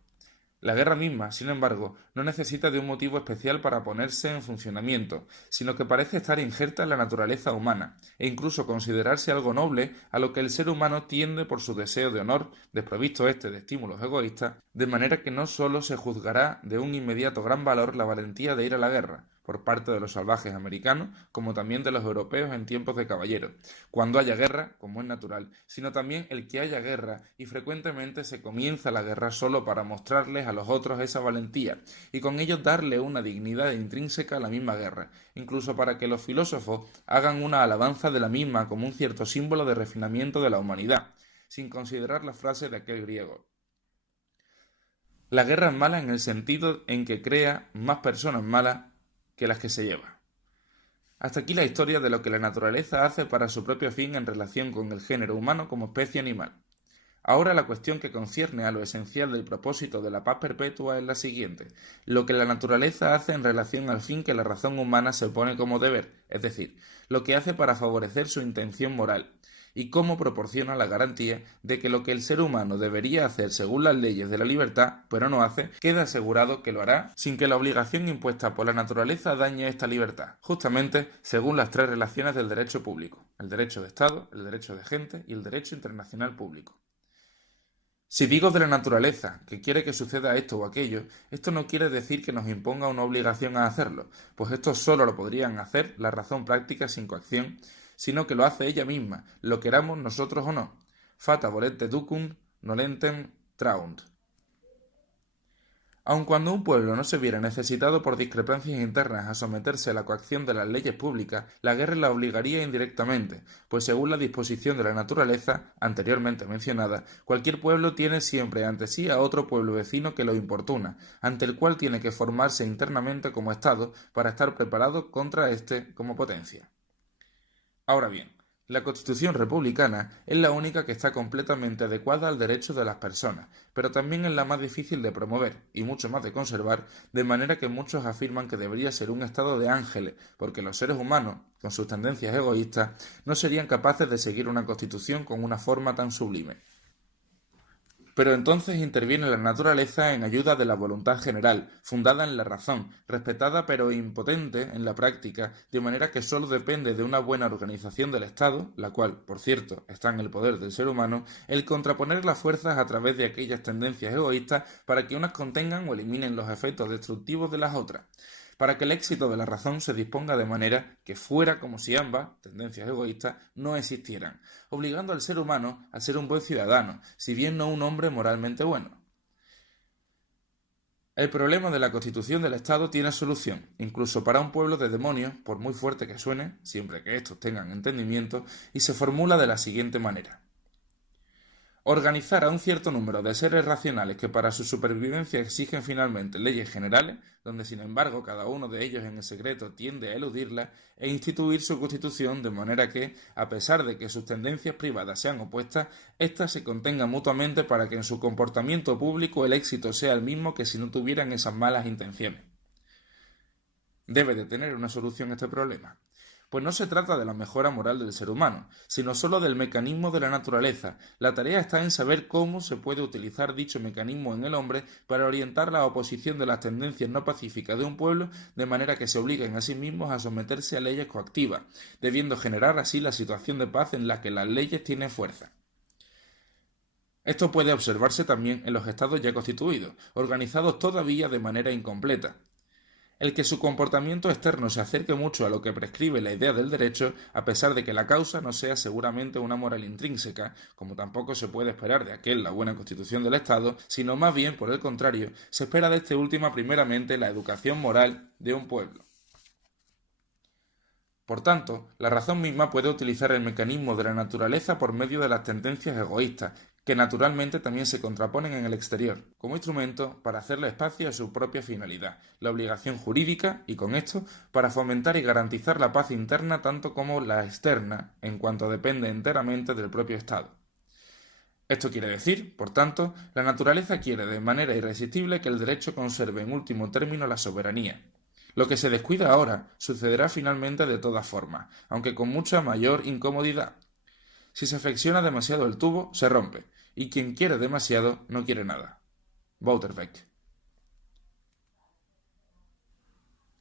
La guerra misma, sin embargo, no necesita de un motivo especial para ponerse en funcionamiento, sino que parece estar injerta en la naturaleza humana, e incluso considerarse algo noble a lo que el ser humano tiende por su deseo de honor, desprovisto éste de estímulos egoístas, de manera que no sólo se juzgará de un inmediato gran valor la valentía de ir a la guerra, por parte de los salvajes americanos, como también de los europeos en tiempos de caballeros, cuando haya guerra, como es natural, sino también el que haya guerra, y frecuentemente se comienza la guerra solo para mostrarles a los otros esa valentía, y con ello darle una dignidad intrínseca a la misma guerra, incluso para que los filósofos hagan una alabanza de la misma como un cierto símbolo de refinamiento de la humanidad, sin considerar la frase de aquel griego. La guerra es mala en el sentido en que crea más personas malas que las que se lleva. Hasta aquí la historia de lo que la naturaleza hace para su propio fin en relación con el género humano como especie animal. Ahora la cuestión que concierne a lo esencial del propósito de la paz perpetua es la siguiente: lo que la naturaleza hace en relación al fin que la razón humana se pone como deber, es decir, lo que hace para favorecer su intención moral, y cómo proporciona la garantía de que lo que el ser humano debería hacer según las leyes de la libertad, pero no hace, queda asegurado que lo hará sin que la obligación impuesta por la naturaleza dañe esta libertad, justamente según las tres relaciones del derecho público: el derecho de Estado, el derecho de gente y el derecho internacional público. Si digo de la naturaleza que quiere que suceda esto o aquello, esto no quiere decir que nos imponga una obligación a hacerlo, pues esto solo lo podrían hacer la razón práctica sin coacción, sino que lo hace ella misma, lo queramos nosotros o no. Fata volente ducunt, nolentem traunt. Aun cuando un pueblo no se viera necesitado por discrepancias internas a someterse a la coacción de las leyes públicas, la guerra la obligaría indirectamente, pues según la disposición de la naturaleza, anteriormente mencionada, cualquier pueblo tiene siempre ante sí a otro pueblo vecino que lo importuna, ante el cual tiene que formarse internamente como Estado para estar preparado contra éste como potencia. Ahora bien, la Constitución republicana es la única que está completamente adecuada al derecho de las personas, pero también es la más difícil de promover y mucho más de conservar, de manera que muchos afirman que debería ser un estado de ángeles, porque los seres humanos, con sus tendencias egoístas, no serían capaces de seguir una Constitución con una forma tan sublime. Pero entonces interviene la naturaleza en ayuda de la voluntad general, fundada en la razón, respetada pero impotente en la práctica, de manera que sólo depende de una buena organización del Estado, la cual, por cierto, está en el poder del ser humano, el contraponer las fuerzas a través de aquellas tendencias egoístas para que unas contengan o eliminen los efectos destructivos de las otras, para que el éxito de la razón se disponga de manera que fuera como si ambas, tendencias egoístas, no existieran, obligando al ser humano a ser un buen ciudadano, si bien no un hombre moralmente bueno. El problema de la constitución del Estado tiene solución, incluso para un pueblo de demonios, por muy fuerte que suene, siempre que estos tengan entendimiento, y se formula de la siguiente manera: organizar a un cierto número de seres racionales que para su supervivencia exigen finalmente leyes generales, donde sin embargo cada uno de ellos en el secreto tiende a eludirlas, e instituir su constitución de manera que, a pesar de que sus tendencias privadas sean opuestas, éstas se contengan mutuamente para que en su comportamiento público el éxito sea el mismo que si no tuvieran esas malas intenciones. ¿Debe de tener una solución este problema? Pues no se trata de la mejora moral del ser humano, sino sólo del mecanismo de la naturaleza. La tarea está en saber cómo se puede utilizar dicho mecanismo en el hombre para orientar la oposición de las tendencias no pacíficas de un pueblo de manera que se obliguen a sí mismos a someterse a leyes coactivas, debiendo generar así la situación de paz en la que las leyes tienen fuerza. Esto puede observarse también en los estados ya constituidos, organizados todavía de manera incompleta. El que su comportamiento externo se acerque mucho a lo que prescribe la idea del derecho, a pesar de que la causa no sea seguramente una moral intrínseca, como tampoco se puede esperar de aquel la buena constitución del Estado, sino más bien, por el contrario, se espera de este última primeramente la educación moral de un pueblo. Por tanto, la razón misma puede utilizar el mecanismo de la naturaleza por medio de las tendencias egoístas, que naturalmente también se contraponen en el exterior, como instrumento para hacerle espacio a su propia finalidad, la obligación jurídica, y con esto, para fomentar y garantizar la paz interna tanto como la externa, en cuanto depende enteramente del propio Estado. Esto quiere decir, por tanto, la naturaleza quiere de manera irresistible que el derecho conserve en último término la soberanía. Lo que se descuida ahora sucederá finalmente de todas formas, aunque con mucha mayor incomodidad. Si se flexiona demasiado el tubo, se rompe, y quien quiere demasiado no quiere nada. Bouterbeck.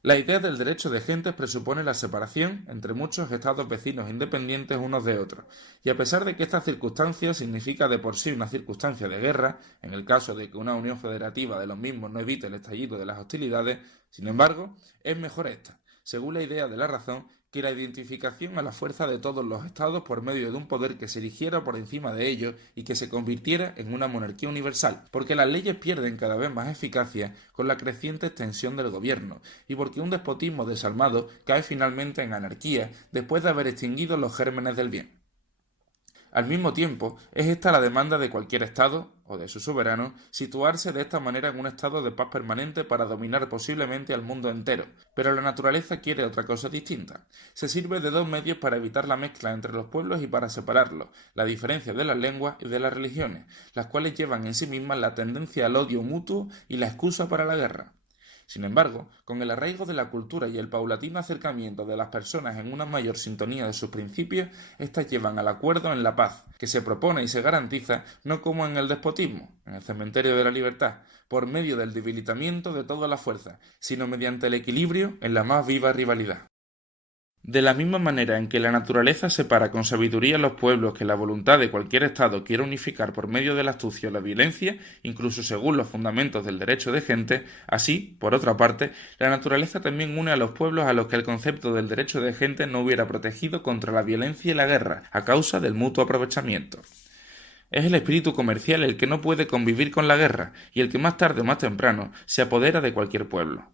La idea del derecho de gentes presupone la separación entre muchos estados vecinos independientes unos de otros, y a pesar de que esta circunstancia significa de por sí una circunstancia de guerra, en el caso de que una unión federativa de los mismos no evite el estallido de las hostilidades, sin embargo, es mejor esta, según la idea de la razón, que la identificación a la fuerza de todos los estados por medio de un poder que se erigiera por encima de ellos y que se convirtiera en una monarquía universal, porque las leyes pierden cada vez más eficacia con la creciente extensión del gobierno, y porque un despotismo desalmado cae finalmente en anarquía después de haber extinguido los gérmenes del bien. Al mismo tiempo, es esta la demanda de cualquier Estado, o de su soberano, situarse de esta manera en un estado de paz permanente para dominar posiblemente al mundo entero, pero la naturaleza quiere otra cosa distinta. Se sirve de dos medios para evitar la mezcla entre los pueblos y para separarlos, la diferencia de las lenguas y de las religiones, las cuales llevan en sí mismas la tendencia al odio mutuo y la excusa para la guerra. Sin embargo, con el arraigo de la cultura y el paulatino acercamiento de las personas en una mayor sintonía de sus principios, éstas llevan al acuerdo en la paz, que se propone y se garantiza no como en el despotismo, en el cementerio de la libertad, por medio del debilitamiento de todas las fuerzas, sino mediante el equilibrio en la más viva rivalidad. De la misma manera en que la naturaleza separa con sabiduría los pueblos que la voluntad de cualquier Estado quiere unificar por medio de la astucia o la violencia, incluso según los fundamentos del derecho de gente, así, por otra parte, la naturaleza también une a los pueblos a los que el concepto del derecho de gente no hubiera protegido contra la violencia y la guerra, a causa del mutuo aprovechamiento. Es el espíritu comercial el que no puede convivir con la guerra, y el que más tarde o más temprano se apodera de cualquier pueblo.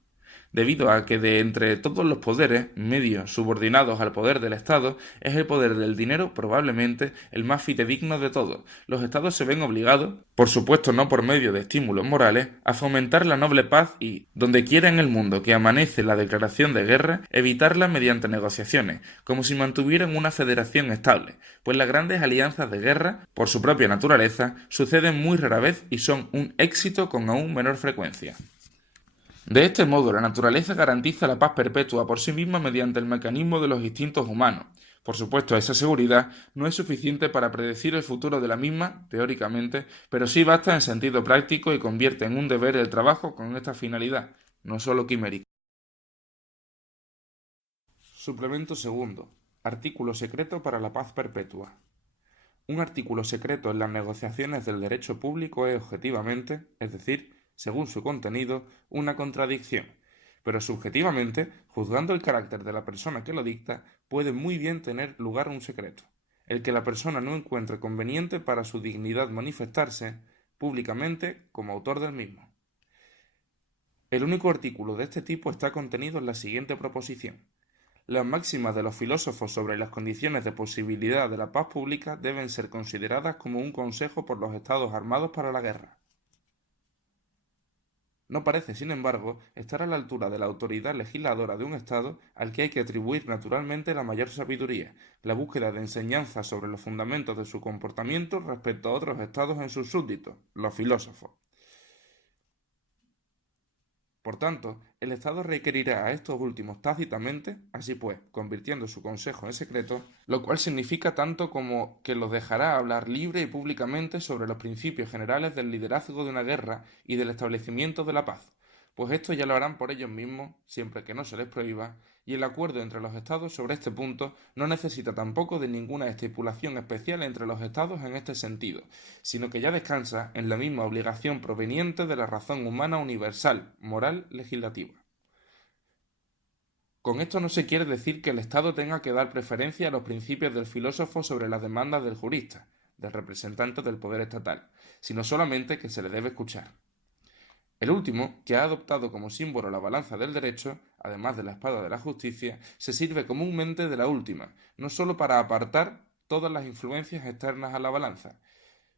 Debido a que de entre todos los poderes, medios subordinados al poder del Estado, es el poder del dinero probablemente el más fidedigno de todos. Los Estados se ven obligados, por supuesto no por medio de estímulos morales, a fomentar la noble paz y, donde quiera en el mundo que amanece la declaración de guerra, evitarla mediante negociaciones, como si mantuvieran una federación estable, pues las grandes alianzas de guerra, por su propia naturaleza, suceden muy rara vez y son un éxito con aún menor frecuencia. De este modo, la naturaleza garantiza la paz perpetua por sí misma mediante el mecanismo de los instintos humanos. Por supuesto, esa seguridad no es suficiente para predecir el futuro de la misma, teóricamente, pero sí basta en sentido práctico y convierte en un deber el trabajo con esta finalidad, no solo quimérico. Suplemento segundo. Artículo secreto para la paz perpetua. Un artículo secreto en las negociaciones del derecho público es objetivamente, es decir, según su contenido, una contradicción, pero subjetivamente, juzgando el carácter de la persona que lo dicta, puede muy bien tener lugar un secreto, el que la persona no encuentre conveniente para su dignidad manifestarse públicamente como autor del mismo. El único artículo de este tipo está contenido en la siguiente proposición. Las máximas de los filósofos sobre las condiciones de posibilidad de la paz pública deben ser consideradas como un consejo por los estados armados para la guerra. No parece, sin embargo, estar a la altura de la autoridad legisladora de un Estado al que hay que atribuir naturalmente la mayor sabiduría, la búsqueda de enseñanzas sobre los fundamentos de su comportamiento respecto a otros Estados en sus súbditos, los filósofos. Por tanto, el Estado requerirá a estos últimos tácitamente, así pues, convirtiendo su consejo en secreto, lo cual significa tanto como que los dejará hablar libre y públicamente sobre los principios generales del liderazgo de una guerra y del establecimiento de la paz, pues esto ya lo harán por ellos mismos, siempre que no se les prohíba, y el acuerdo entre los Estados sobre este punto no necesita tampoco de ninguna estipulación especial entre los Estados en este sentido, sino que ya descansa en la misma obligación proveniente de la razón humana universal, moral, legislativa. Con esto no se quiere decir que el Estado tenga que dar preferencia a los principios del filósofo sobre las demandas del jurista, del representante del poder estatal, sino solamente que se le debe escuchar. El último, que ha adoptado como símbolo la balanza del derecho, además de la espada de la justicia, se sirve comúnmente de la última, no sólo para apartar todas las influencias externas a la balanza,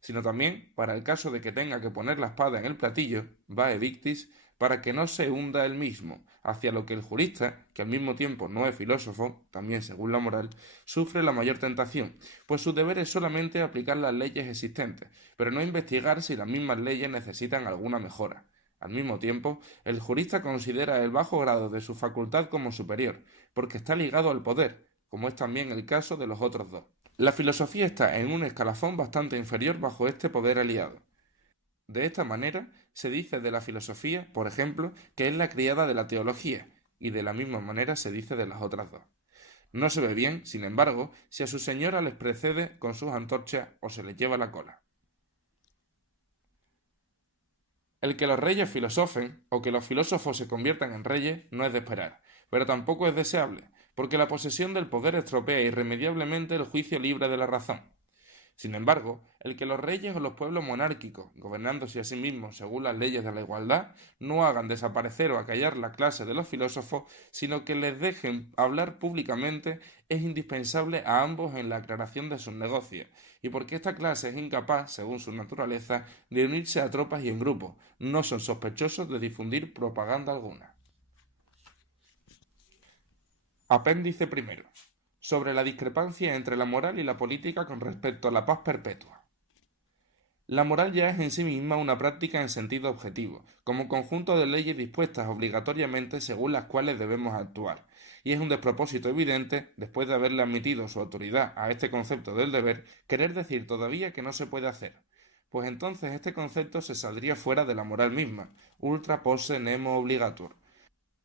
sino también para el caso de que tenga que poner la espada en el platillo, vae victis, para que no se hunda él mismo, hacia lo que el jurista, que al mismo tiempo no es filósofo, también según la moral, sufre la mayor tentación, pues su deber es solamente aplicar las leyes existentes, pero no investigar si las mismas leyes necesitan alguna mejora. Al mismo tiempo, el jurista considera el bajo grado de su facultad como superior, porque está ligado al poder, como es también el caso de los otros dos. La filosofía está en un escalafón bastante inferior bajo este poder aliado. De esta manera, se dice de la filosofía, por ejemplo, que es la criada de la teología, y de la misma manera se dice de las otras dos. No se ve bien, sin embargo, si a su señora les precede con sus antorchas o se les lleva la cola. El que los reyes filosofen o que los filósofos se conviertan en reyes no es de esperar, pero tampoco es deseable, porque la posesión del poder estropea irremediablemente el juicio libre de la razón. Sin embargo, el que los reyes o los pueblos monárquicos, gobernándose a sí mismos según las leyes de la igualdad, no hagan desaparecer o acallar la clase de los filósofos, sino que les dejen hablar públicamente, es indispensable a ambos en la aclaración de sus negocios, y porque esta clase es incapaz, según su naturaleza, de unirse a tropas y en grupos, no son sospechosos de difundir propaganda alguna. Apéndice primero. Sobre la discrepancia entre la moral y la política con respecto a la paz perpetua. La moral ya es en sí misma una práctica en sentido objetivo, como conjunto de leyes dispuestas obligatoriamente según las cuales debemos actuar, y es un despropósito evidente, después de haberle admitido su autoridad a este concepto del deber, querer decir todavía que no se puede hacer, pues entonces este concepto se saldría fuera de la moral misma, ultra posse nemo obligatur.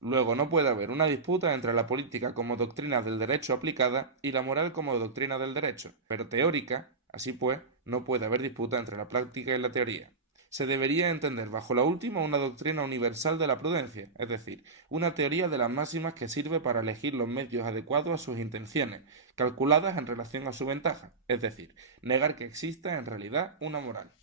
Luego no puede haber una disputa entre la política como doctrina del derecho aplicada y la moral como doctrina del derecho, pero teórica, así pues, no puede haber disputa entre la práctica y la teoría. Se debería entender bajo la última una doctrina universal de la prudencia, es decir, una teoría de las máximas que sirve para elegir los medios adecuados a sus intenciones, calculadas en relación a su ventaja, es decir, negar que exista en realidad una moral.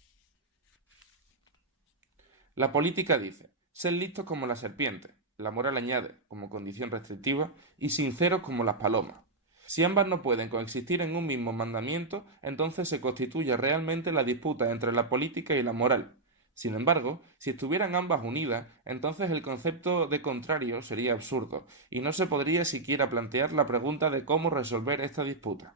La política dice, ser listos como la serpiente, la moral añade, como condición restrictiva, y sinceros como las palomas. Si ambas no pueden coexistir en un mismo mandamiento, entonces se constituye realmente la disputa entre la política y la moral. Sin embargo, si estuvieran ambas unidas, entonces el concepto de contrario sería absurdo, y no se podría siquiera plantear la pregunta de cómo resolver esta disputa.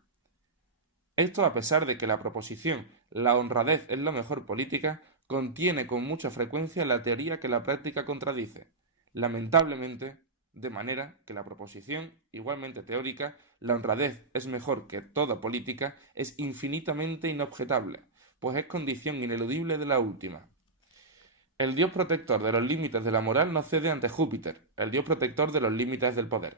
Esto a pesar de que la proposición «la honradez es la mejor política» contiene con mucha frecuencia la teoría que la práctica contradice. Lamentablemente, de manera que la proposición, igualmente teórica, «la honradez es mejor que toda política» es infinitamente inobjetable, pues es condición ineludible de la última. El dios protector de los límites de la moral no cede ante Júpiter, el dios protector de los límites del poder,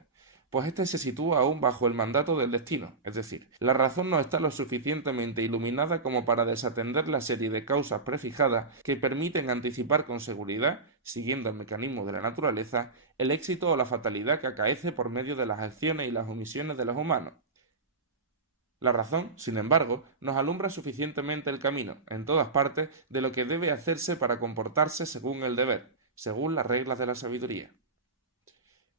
pues éste se sitúa aún bajo el mandato del destino, es decir, la razón no está lo suficientemente iluminada como para desatender la serie de causas prefijadas que permiten anticipar con seguridad, siguiendo el mecanismo de la naturaleza, el éxito o la fatalidad que acaece por medio de las acciones y las omisiones de los humanos. La razón, sin embargo, nos alumbra suficientemente el camino, en todas partes, de lo que debe hacerse para comportarse según el deber, según las reglas de la sabiduría.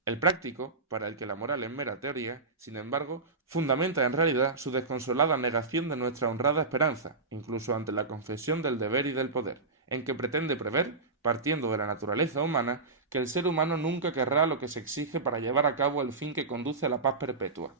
El práctico, para el que la moral es mera teoría, sin embargo, fundamenta en realidad su desconsolada negación de nuestra honrada esperanza, incluso ante la confesión del deber y del poder, en que pretende prever, partiendo de la naturaleza humana, que el ser humano nunca querrá lo que se exige para llevar a cabo el fin que conduce a la paz perpetua.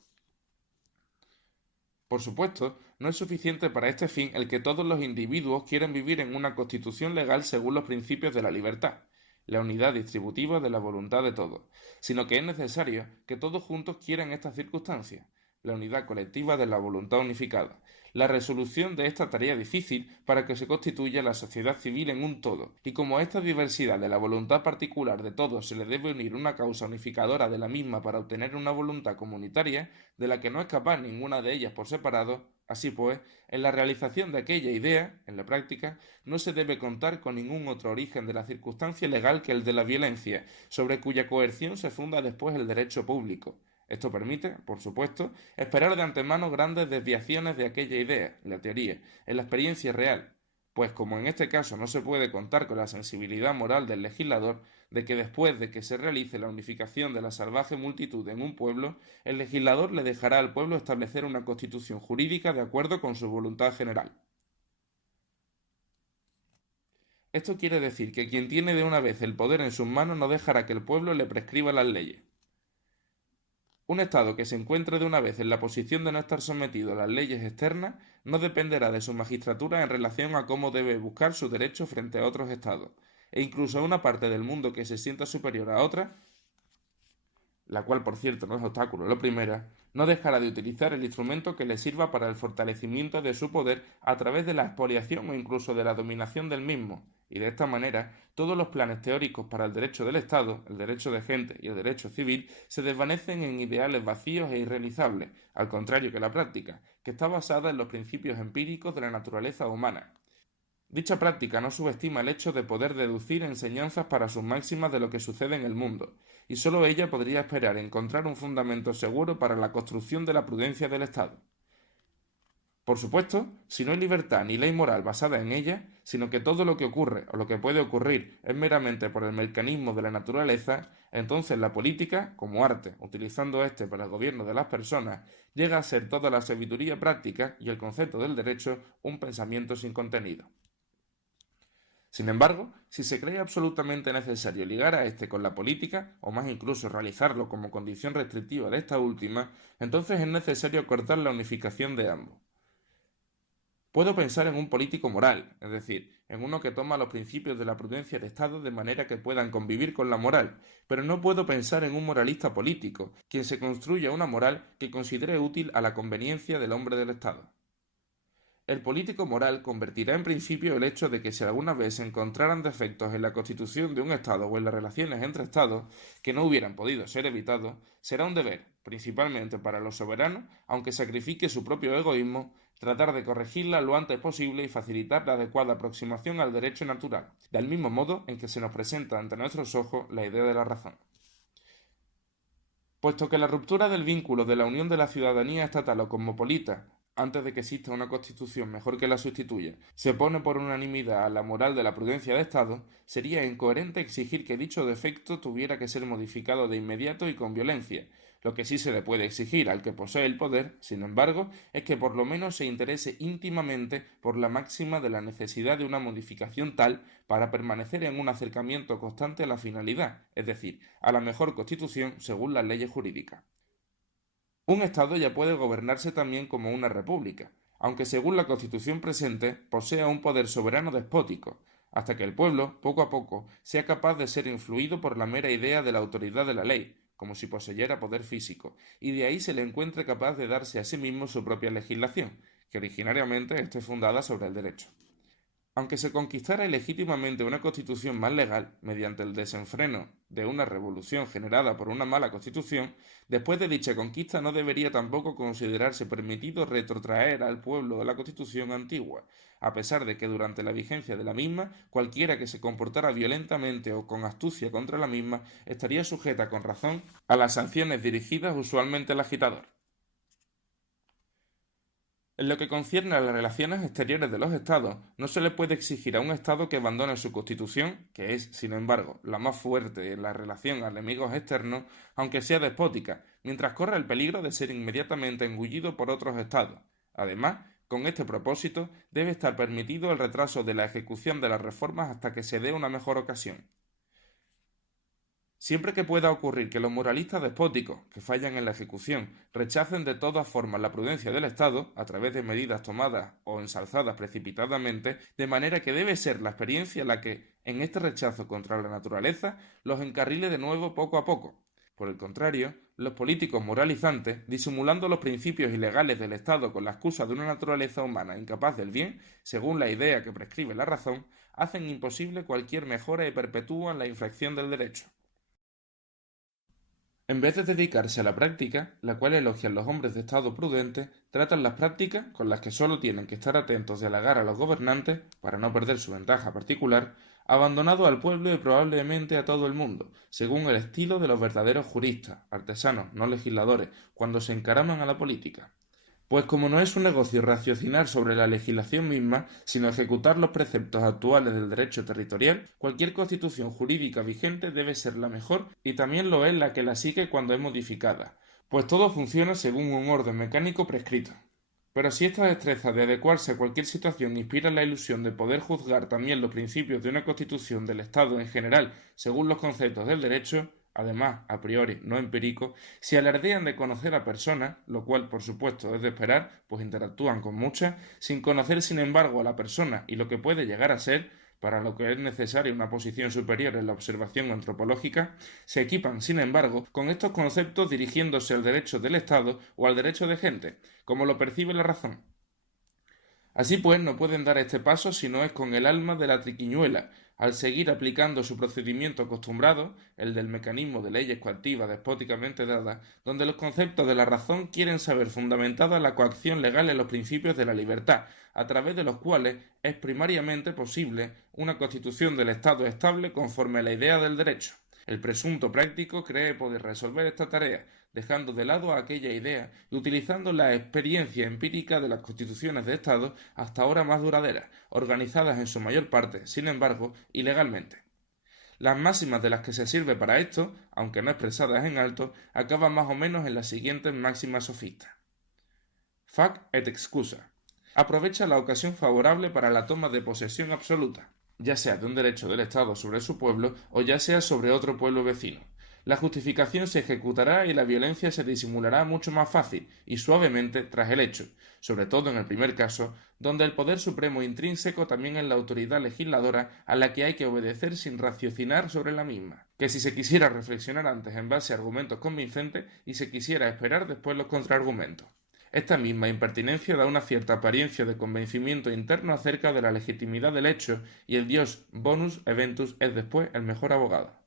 Por supuesto, no es suficiente para este fin el que todos los individuos quieran vivir en una constitución legal según los principios de la libertad, la unidad distributiva de la voluntad de todos, sino que es necesario que todos juntos quieran estas circunstancias, la unidad colectiva de la voluntad unificada, la resolución de esta tarea difícil para que se constituya la sociedad civil en un todo, y como a esta diversidad de la voluntad particular de todos se le debe unir una causa unificadora de la misma para obtener una voluntad comunitaria, de la que no es capaz ninguna de ellas por separado, así pues, en la realización de aquella idea, en la práctica, no se debe contar con ningún otro origen de la circunstancia legal que el de la violencia, sobre cuya coerción se funda después el derecho público. Esto permite, por supuesto, esperar de antemano grandes desviaciones de aquella idea, la teoría, en la experiencia real, pues como en este caso no se puede contar con la sensibilidad moral del legislador, de que después de que se realice la unificación de la salvaje multitud en un pueblo, el legislador le dejará al pueblo establecer una constitución jurídica de acuerdo con su voluntad general. Esto quiere decir que quien tiene de una vez el poder en sus manos no dejará que el pueblo le prescriba las leyes. Un Estado que se encuentre de una vez en la posición de no estar sometido a las leyes externas no dependerá de su magistratura en relación a cómo debe buscar su derecho frente a otros Estados, e incluso a una parte del mundo que se sienta superior a otra, la cual por cierto no es obstáculo lo primera, no dejará de utilizar el instrumento que le sirva para el fortalecimiento de su poder a través de la expoliación o incluso de la dominación del mismo, y de esta manera todos los planes teóricos para el derecho del Estado, el derecho de gente y el derecho civil se desvanecen en ideales vacíos e irrealizables, al contrario que la práctica, que está basada en los principios empíricos de la naturaleza humana. Dicha práctica no subestima el hecho de poder deducir enseñanzas para sus máximas de lo que sucede en el mundo, y sólo ella podría esperar encontrar un fundamento seguro para la construcción de la prudencia del Estado. Por supuesto, si no hay libertad ni ley moral basada en ella, sino que todo lo que ocurre o lo que puede ocurrir es meramente por el mecanismo de la naturaleza, entonces la política, como arte, utilizando éste para el gobierno de las personas, llega a ser toda la sabiduría práctica y el concepto del derecho un pensamiento sin contenido. Sin embargo, si se cree absolutamente necesario ligar a este con la política, o más incluso realizarlo como condición restrictiva de esta última, entonces es necesario acordar la unificación de ambos. Puedo pensar en un político moral, es decir, en uno que toma los principios de la prudencia del Estado de manera que puedan convivir con la moral, pero no puedo pensar en un moralista político, quien se construya una moral que considere útil a la conveniencia del hombre del Estado. El político moral convertirá en principio el hecho de que si alguna vez se encontraran defectos en la constitución de un Estado o en las relaciones entre Estados que no hubieran podido ser evitados, será un deber, principalmente para los soberanos, aunque sacrifique su propio egoísmo, tratar de corregirla lo antes posible y facilitar la adecuada aproximación al derecho natural, del mismo modo en que se nos presenta ante nuestros ojos la idea de la razón. Puesto que la ruptura del vínculo de la unión de la ciudadanía estatal o cosmopolita antes de que exista una constitución mejor que la sustituya, se pone por unanimidad a la moral de la prudencia de Estado, sería incoherente exigir que dicho defecto tuviera que ser modificado de inmediato y con violencia. Lo que sí se le puede exigir al que posee el poder, sin embargo, es que por lo menos se interese íntimamente por la máxima de la necesidad de una modificación tal para permanecer en un acercamiento constante a la finalidad, es decir, a la mejor constitución según las leyes jurídicas. Un Estado ya puede gobernarse también como una república, aunque según la Constitución presente posea un poder soberano despótico, hasta que el pueblo, poco a poco, sea capaz de ser influido por la mera idea de la autoridad de la ley, como si poseyera poder físico, y de ahí se le encuentre capaz de darse a sí mismo su propia legislación, que originariamente esté fundada sobre el derecho. Aunque se conquistara ilegítimamente una constitución más legal, mediante el desenfreno de una revolución generada por una mala constitución, después de dicha conquista no debería tampoco considerarse permitido retrotraer al pueblo de la constitución antigua, a pesar de que durante la vigencia de la misma, cualquiera que se comportara violentamente o con astucia contra la misma estaría sujeta con razón a las sanciones dirigidas usualmente al agitador. En lo que concierne a las relaciones exteriores de los Estados, no se le puede exigir a un Estado que abandone su Constitución, que es, sin embargo, la más fuerte en la relación a enemigos externos, aunque sea despótica, mientras corre el peligro de ser inmediatamente engullido por otros Estados. Además, con este propósito, debe estar permitido el retraso de la ejecución de las reformas hasta que se dé una mejor ocasión. Siempre que pueda ocurrir que los moralistas despóticos, que fallan en la ejecución, rechacen de todas formas la prudencia del Estado, a través de medidas tomadas o ensalzadas precipitadamente, de manera que debe ser la experiencia la que, en este rechazo contra la naturaleza, los encarrile de nuevo poco a poco. Por el contrario, los políticos moralizantes, disimulando los principios ilegales del Estado con la excusa de una naturaleza humana incapaz del bien, según la idea que prescribe la razón, hacen imposible cualquier mejora y perpetúan la infracción del derecho. En vez de dedicarse a la práctica, la cual elogian los hombres de Estado prudentes, tratan las prácticas, con las que sólo tienen que estar atentos de halagar a los gobernantes, para no perder su ventaja particular, abandonado al pueblo y probablemente a todo el mundo, según el estilo de los verdaderos juristas, artesanos, no legisladores, cuando se encaraman a la política. Pues como no es un negocio raciocinar sobre la legislación misma, sino ejecutar los preceptos actuales del derecho territorial, cualquier constitución jurídica vigente debe ser la mejor y también lo es la que la sigue cuando es modificada, pues todo funciona según un orden mecánico prescrito. Pero si esta destreza de adecuarse a cualquier situación inspira la ilusión de poder juzgar también los principios de una constitución del Estado en general según los conceptos del derecho, además a priori no empírico, si alardean de conocer a personas, lo cual por supuesto es de esperar, pues interactúan con muchas, sin conocer sin embargo a la persona y lo que puede llegar a ser, para lo que es necesaria una posición superior en la observación antropológica, se equipan, sin embargo, con estos conceptos dirigiéndose al derecho del Estado o al derecho de gente, como lo percibe la razón. Así pues, no pueden dar este paso si no es con el alma de la triquiñuela, al seguir aplicando su procedimiento acostumbrado, el del mecanismo de leyes coactivas despóticamente dadas, donde los conceptos de la razón quieren saber fundamentada la coacción legal en los principios de la libertad, a través de los cuales es primariamente posible una constitución del Estado estable conforme a la idea del derecho. El presunto práctico cree poder resolver esta tarea, dejando de lado aquella idea y utilizando la experiencia empírica de las constituciones de Estado hasta ahora más duraderas, organizadas en su mayor parte, sin embargo, ilegalmente. Las máximas de las que se sirve para esto, aunque no expresadas en alto, acaban más o menos en las siguientes máximas sofistas. Fac et excusa. Aprovecha la ocasión favorable para la toma de posesión absoluta, ya sea de un derecho del Estado sobre su pueblo o ya sea sobre otro pueblo vecino. La justificación se ejecutará y la violencia se disimulará mucho más fácil y suavemente tras el hecho, sobre todo en el primer caso, donde el poder supremo intrínseco también es la autoridad legisladora a la que hay que obedecer sin raciocinar sobre la misma, que si se quisiera reflexionar antes en base a argumentos convincentes y se quisiera esperar después los contraargumentos. Esta misma impertinencia da una cierta apariencia de convencimiento interno acerca de la legitimidad del hecho y el dios bonus eventus es después el mejor abogado.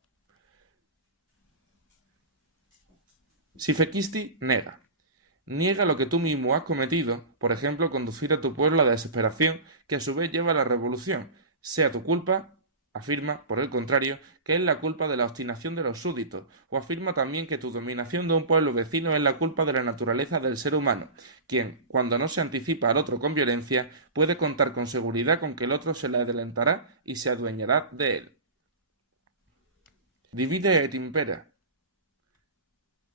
Si fecisti nega. Niega lo que tú mismo has cometido, por ejemplo, conducir a tu pueblo a la desesperación, que a su vez lleva a la revolución, sea tu culpa, afirma, por el contrario, que es la culpa de la obstinación de los súbditos, o afirma también que tu dominación de un pueblo vecino es la culpa de la naturaleza del ser humano, quien, cuando no se anticipa al otro con violencia, puede contar con seguridad con que el otro se le adelantará y se adueñará de él. Divide et impera.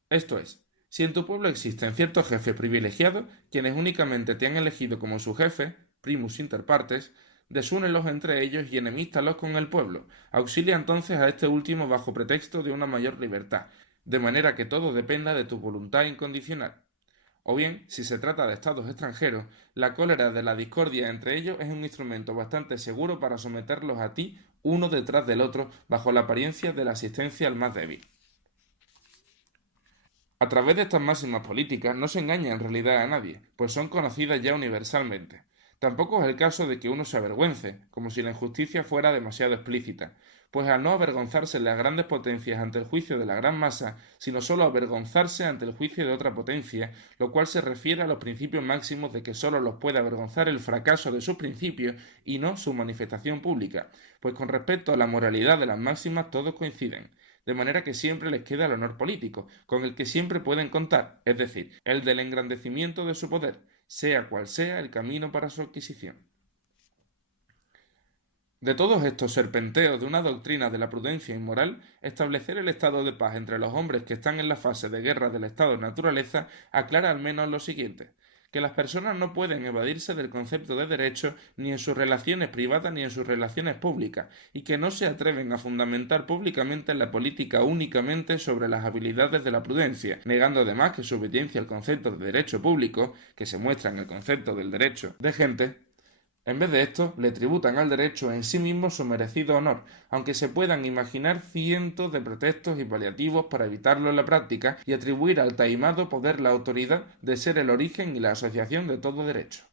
Esto es, si en tu pueblo existen ciertos jefes privilegiados, quienes únicamente te han elegido como su jefe, primus inter partes, desúnelos entre ellos y enemístalos con el pueblo. Auxilia entonces a este último bajo pretexto de una mayor libertad, de manera que todo dependa de tu voluntad incondicional. O bien, si se trata de estados extranjeros, la cólera de la discordia entre ellos es un instrumento bastante seguro para someterlos a ti uno detrás del otro bajo la apariencia de la asistencia al más débil. A través de estas máximas políticas no se engaña en realidad a nadie, pues son conocidas ya universalmente. Tampoco es el caso de que uno se avergüence, como si la injusticia fuera demasiado explícita, pues al no avergonzarse las grandes potencias ante el juicio de la gran masa, sino sólo avergonzarse ante el juicio de otra potencia, lo cual se refiere a los principios máximos de que sólo los puede avergonzar el fracaso de sus principios y no su manifestación pública, pues con respecto a la moralidad de las máximas todos coinciden, de manera que siempre les queda el honor político, con el que siempre pueden contar, es decir, el del engrandecimiento de su poder, sea cual sea el camino para su adquisición. De todos estos serpenteos de una doctrina de la prudencia inmoral, establecer el estado de paz entre los hombres que están en la fase de guerra del estado de naturaleza aclara al menos lo siguiente: que las personas no pueden evadirse del concepto de derecho ni en sus relaciones privadas ni en sus relaciones públicas, y que no se atreven a fundamentar públicamente la política únicamente sobre las habilidades de la prudencia, negando además que su obediencia al concepto de derecho público, que se muestra en el concepto del derecho de gente, en vez de esto, le tributan al derecho en sí mismo su merecido honor, aunque se puedan imaginar cientos de pretextos y paliativos para evitarlo en la práctica y atribuir al taimado poder la autoridad de ser el origen y la asociación de todo derecho.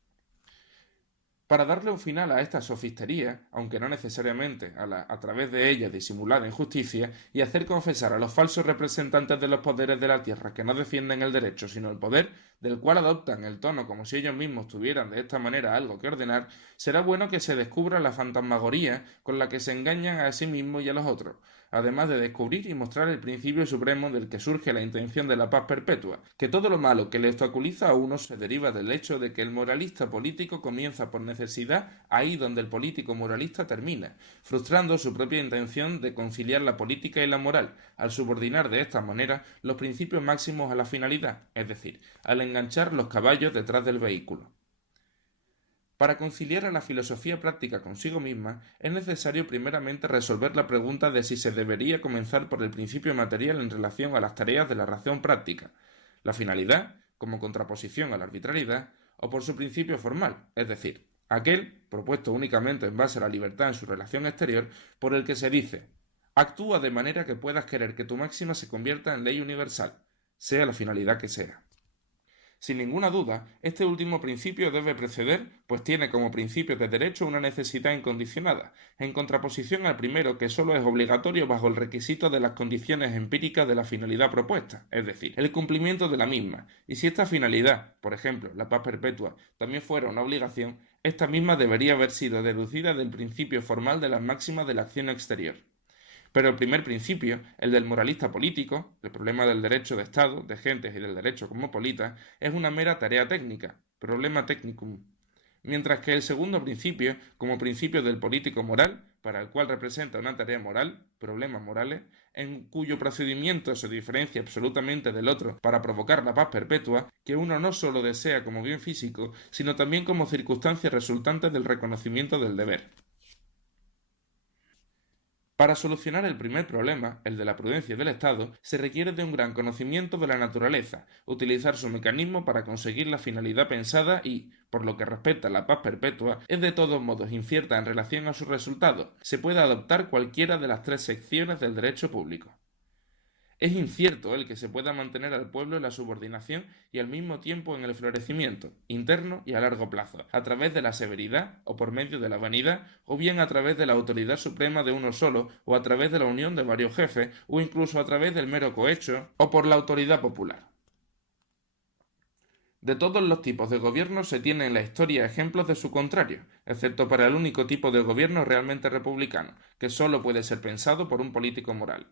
Para darle un final a esta sofistería, aunque no necesariamente a través de ella disimular injusticia, y hacer confesar a los falsos representantes de los poderes de la tierra que no defienden el derecho sino el poder, del cual adoptan el tono como si ellos mismos tuvieran de esta manera algo que ordenar, será bueno que se descubra la fantasmagoría con la que se engañan a sí mismos y a los otros, además de descubrir y mostrar el principio supremo del que surge la intención de la paz perpetua, que todo lo malo que le obstaculiza a uno se deriva del hecho de que el moralista político comienza por necesidad ahí donde el político moralista termina, frustrando su propia intención de conciliar la política y la moral, al subordinar de esta manera los principios máximos a la finalidad, es decir, al enganchar los caballos detrás del vehículo. Para conciliar a la filosofía práctica consigo misma, es necesario primeramente resolver la pregunta de si se debería comenzar por el principio material en relación a las tareas de la razón práctica, la finalidad, como contraposición a la arbitrariedad, o por su principio formal, es decir, aquel, propuesto únicamente en base a la libertad en su relación exterior, por el que se dice: actúa de manera que puedas querer que tu máxima se convierta en ley universal, sea la finalidad que sea. Sin ninguna duda, este último principio debe preceder, pues tiene como principio de derecho una necesidad incondicionada, en contraposición al primero que sólo es obligatorio bajo el requisito de las condiciones empíricas de la finalidad propuesta, es decir, el cumplimiento de la misma, y si esta finalidad, por ejemplo, la paz perpetua, también fuera una obligación, esta misma debería haber sido deducida del principio formal de las máximas de la acción exterior. Pero el primer principio, el del moralista político, el problema del derecho de Estado, de gentes y del derecho cosmopolita, es una mera tarea técnica, problema technicum. Mientras que el segundo principio, como principio del político moral, para el cual representa una tarea moral, problemas morales, en cuyo procedimiento se diferencia absolutamente del otro para provocar la paz perpetua, que uno no sólo desea como bien físico, sino también como circunstancias resultantes del reconocimiento del deber. Para solucionar el primer problema, el de la prudencia del Estado, se requiere de un gran conocimiento de la naturaleza, utilizar su mecanismo para conseguir la finalidad pensada y, por lo que respecta a la paz perpetua, es de todos modos incierta en relación a su resultado. Se puede adoptar cualquiera de las tres secciones del derecho público. Es incierto el que se pueda mantener al pueblo en la subordinación y al mismo tiempo en el florecimiento, interno y a largo plazo, a través de la severidad o por medio de la vanidad, o bien a través de la autoridad suprema de uno solo, o a través de la unión de varios jefes, o incluso a través del mero cohecho, o por la autoridad popular. De todos los tipos de gobierno se tiene en la historia ejemplos de su contrario, excepto para el único tipo de gobierno realmente republicano, que sólo puede ser pensado por un político moral.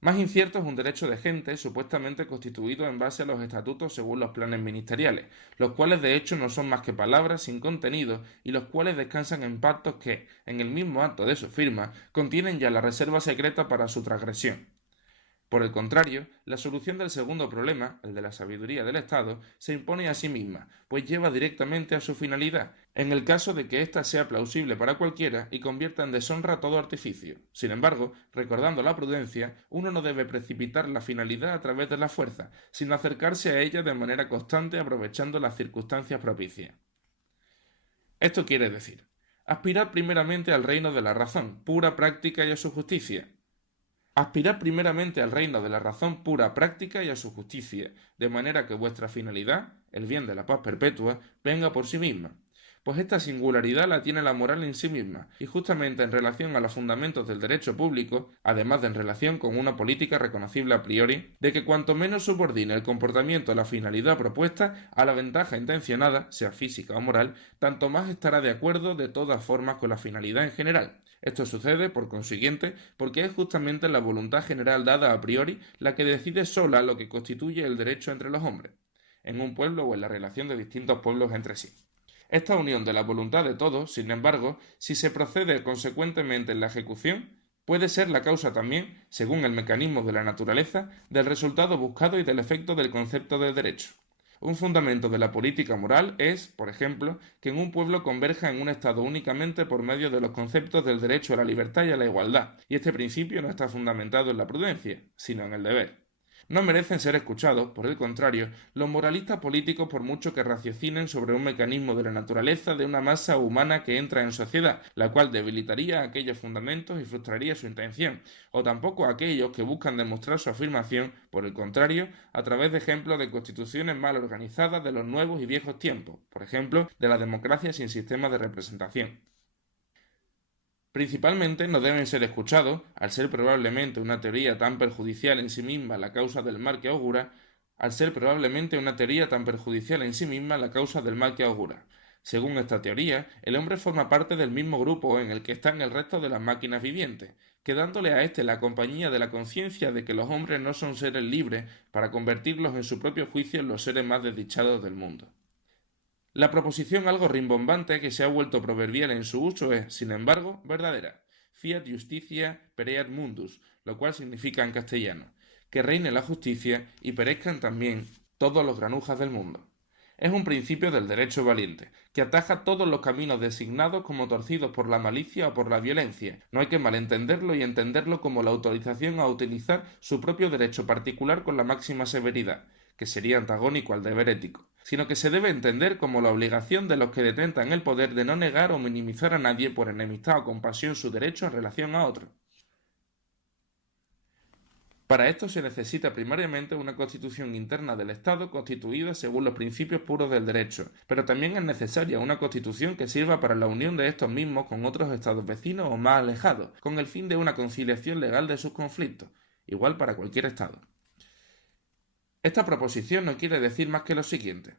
Más incierto es un derecho de gente supuestamente constituido en base a los estatutos según los planes ministeriales, los cuales de hecho no son más que palabras sin contenido y los cuales descansan en pactos que, en el mismo acto de su firma, contienen ya la reserva secreta para su transgresión. Por el contrario, la solución del segundo problema, el de la sabiduría del Estado, se impone a sí misma, pues lleva directamente a su finalidad, en el caso de que ésta sea plausible para cualquiera y convierta en deshonra todo artificio. Sin embargo, recordando la prudencia, uno no debe precipitar la finalidad a través de la fuerza, sino acercarse a ella de manera constante aprovechando las circunstancias propicias. Esto quiere decir, aspirar primeramente al reino de la razón, pura práctica y a su justicia. Aspirad primeramente al reino de la razón pura práctica y a su justicia, de manera que vuestra finalidad, el bien de la paz perpetua, venga por sí misma. Pues esta singularidad la tiene la moral en sí misma, y justamente en relación a los fundamentos del derecho público, además de en relación con una política reconocible a priori, de que cuanto menos subordine el comportamiento a la finalidad propuesta a la ventaja intencionada, sea física o moral, tanto más estará de acuerdo de todas formas con la finalidad en general. Esto sucede, por consiguiente, porque es justamente la voluntad general dada a priori la que decide sola lo que constituye el derecho entre los hombres, en un pueblo o en la relación de distintos pueblos entre sí. Esta unión de la voluntad de todos, sin embargo, si se procede consecuentemente en la ejecución, puede ser la causa también, según el mecanismo de la naturaleza, del resultado buscado y del efecto del concepto de derecho. Un fundamento de la política moral es, por ejemplo, que en un pueblo converja en un Estado únicamente por medio de los conceptos del derecho a la libertad y a la igualdad, y este principio no está fundamentado en la prudencia, sino en el deber. No merecen ser escuchados, por el contrario, los moralistas políticos por mucho que raciocinen sobre un mecanismo de la naturaleza de una masa humana que entra en sociedad, la cual debilitaría aquellos fundamentos y frustraría su intención, o tampoco aquellos que buscan demostrar su afirmación, por el contrario, a través de ejemplos de constituciones mal organizadas de los nuevos y viejos tiempos, por ejemplo, de la democracia sin sistema de representación. Principalmente no deben ser escuchados, al ser probablemente una teoría tan perjudicial en sí misma la causa del mal que augura, Según esta teoría, el hombre forma parte del mismo grupo en el que están el resto de las máquinas vivientes, quedándole a éste la compañía de la conciencia de que los hombres no son seres libres para convertirlos en su propio juicio en los seres más desdichados del mundo. La proposición algo rimbombante que se ha vuelto proverbial en su uso es, sin embargo, verdadera. Fiat justitia pereat mundus, lo cual significa en castellano, que reine la justicia y perezcan también todos los granujas del mundo. Es un principio del derecho valiente, que ataja todos los caminos designados como torcidos por la malicia o por la violencia. No hay que malentenderlo y entenderlo como la autorización a utilizar su propio derecho particular con la máxima severidad, que sería antagónico al deber ético, sino que se debe entender como la obligación de los que detentan el poder de no negar o minimizar a nadie por enemistad o compasión su derecho en relación a otro. Para esto se necesita primariamente una constitución interna del Estado constituida según los principios puros del derecho, pero también es necesaria una constitución que sirva para la unión de estos mismos con otros estados vecinos o más alejados, con el fin de una conciliación legal de sus conflictos, igual para cualquier Estado. Esta proposición no quiere decir más que lo siguiente.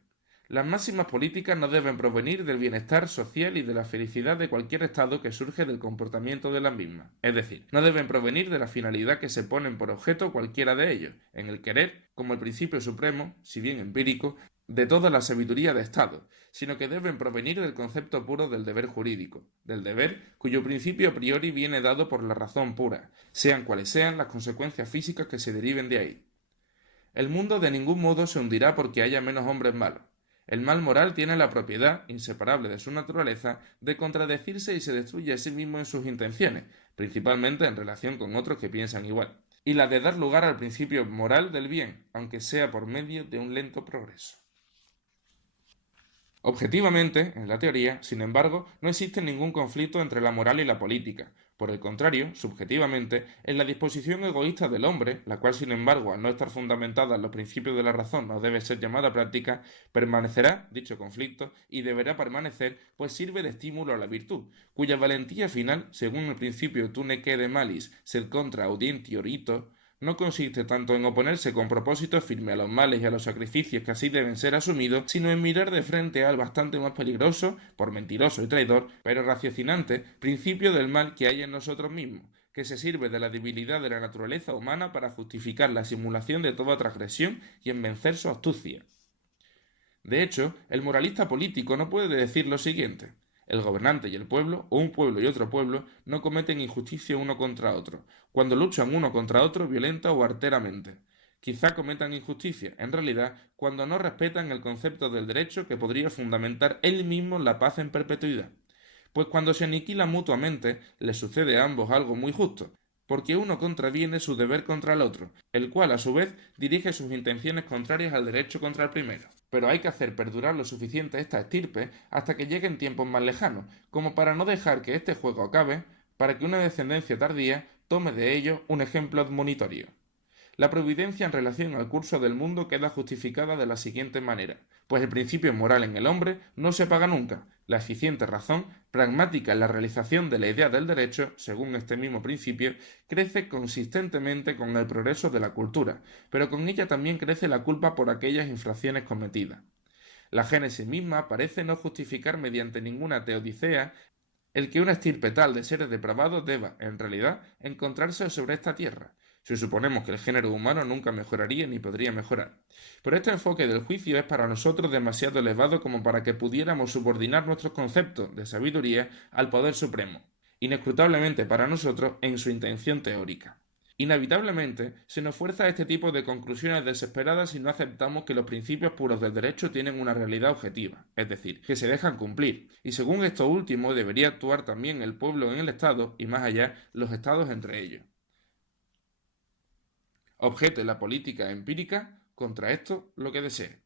Las máximas políticas no deben provenir del bienestar social y de la felicidad de cualquier Estado que surge del comportamiento de las mismas. Es decir, no deben provenir de la finalidad que se ponen por objeto cualquiera de ellos, en el querer, como el principio supremo, si bien empírico, de toda la sabiduría de Estado, sino que deben provenir del concepto puro del deber jurídico, del deber cuyo principio a priori viene dado por la razón pura, sean cuales sean las consecuencias físicas que se deriven de ahí. El mundo de ningún modo se hundirá porque haya menos hombres malos. El mal moral tiene la propiedad, inseparable de su naturaleza, de contradecirse y se destruye a sí mismo en sus intenciones, principalmente en relación con otros que piensan igual, y la de dar lugar al principio moral del bien, aunque sea por medio de un lento progreso. Objetivamente, en la teoría, sin embargo, no existe ningún conflicto entre la moral y la política. Por el contrario, subjetivamente, en la disposición egoísta del hombre, la cual sin embargo, al no estar fundamentada en los principios de la razón, no debe ser llamada a práctica, permanecerá dicho conflicto y deberá permanecer, pues sirve de estímulo a la virtud, cuya valentía final, según el principio tu ne quede malis, sed contra audienti orito, no consiste tanto en oponerse con propósito firme a los males y a los sacrificios que así deben ser asumidos, sino en mirar de frente al bastante más peligroso, por mentiroso y traidor, pero raciocinante, principio del mal que hay en nosotros mismos, que se sirve de la debilidad de la naturaleza humana para justificar la simulación de toda transgresión y en vencer su astucia. De hecho, el moralista político no puede decir lo siguiente: el gobernante y el pueblo, o un pueblo y otro pueblo, no cometen injusticia uno contra otro, cuando luchan uno contra otro violenta o arteramente. Quizá cometan injusticia, en realidad, cuando no respetan el concepto del derecho que podría fundamentar él mismo la paz en perpetuidad. Pues cuando se aniquilan mutuamente, les sucede a ambos algo muy justo, porque uno contraviene su deber contra el otro, el cual a su vez dirige sus intenciones contrarias al derecho contra el primero. Pero hay que hacer perdurar lo suficiente esta estirpe hasta que lleguen tiempos más lejanos, como para no dejar que este juego acabe, para que una descendencia tardía tome de ello un ejemplo admonitorio. La providencia en relación al curso del mundo queda justificada de la siguiente manera, pues el principio moral en el hombre no se apaga nunca. La eficiente razón, pragmática en la realización de la idea del derecho, según este mismo principio, crece consistentemente con el progreso de la cultura, pero con ella también crece la culpa por aquellas infracciones cometidas. La génesis misma parece no justificar mediante ninguna teodicea el que una estirpe tal de seres depravados deba, en realidad, encontrarse sobre esta tierra, si suponemos que el género humano nunca mejoraría ni podría mejorar. Pero este enfoque del juicio es para nosotros demasiado elevado como para que pudiéramos subordinar nuestros conceptos de sabiduría al poder supremo, inescrutablemente para nosotros en su intención teórica. Inevitablemente, se nos fuerza a este tipo de conclusiones desesperadas si no aceptamos que los principios puros del derecho tienen una realidad objetiva, es decir, que se dejan cumplir, y según esto último debería actuar también el pueblo en el Estado y más allá los Estados entre ellos. Objete la política empírica contra esto lo que desee.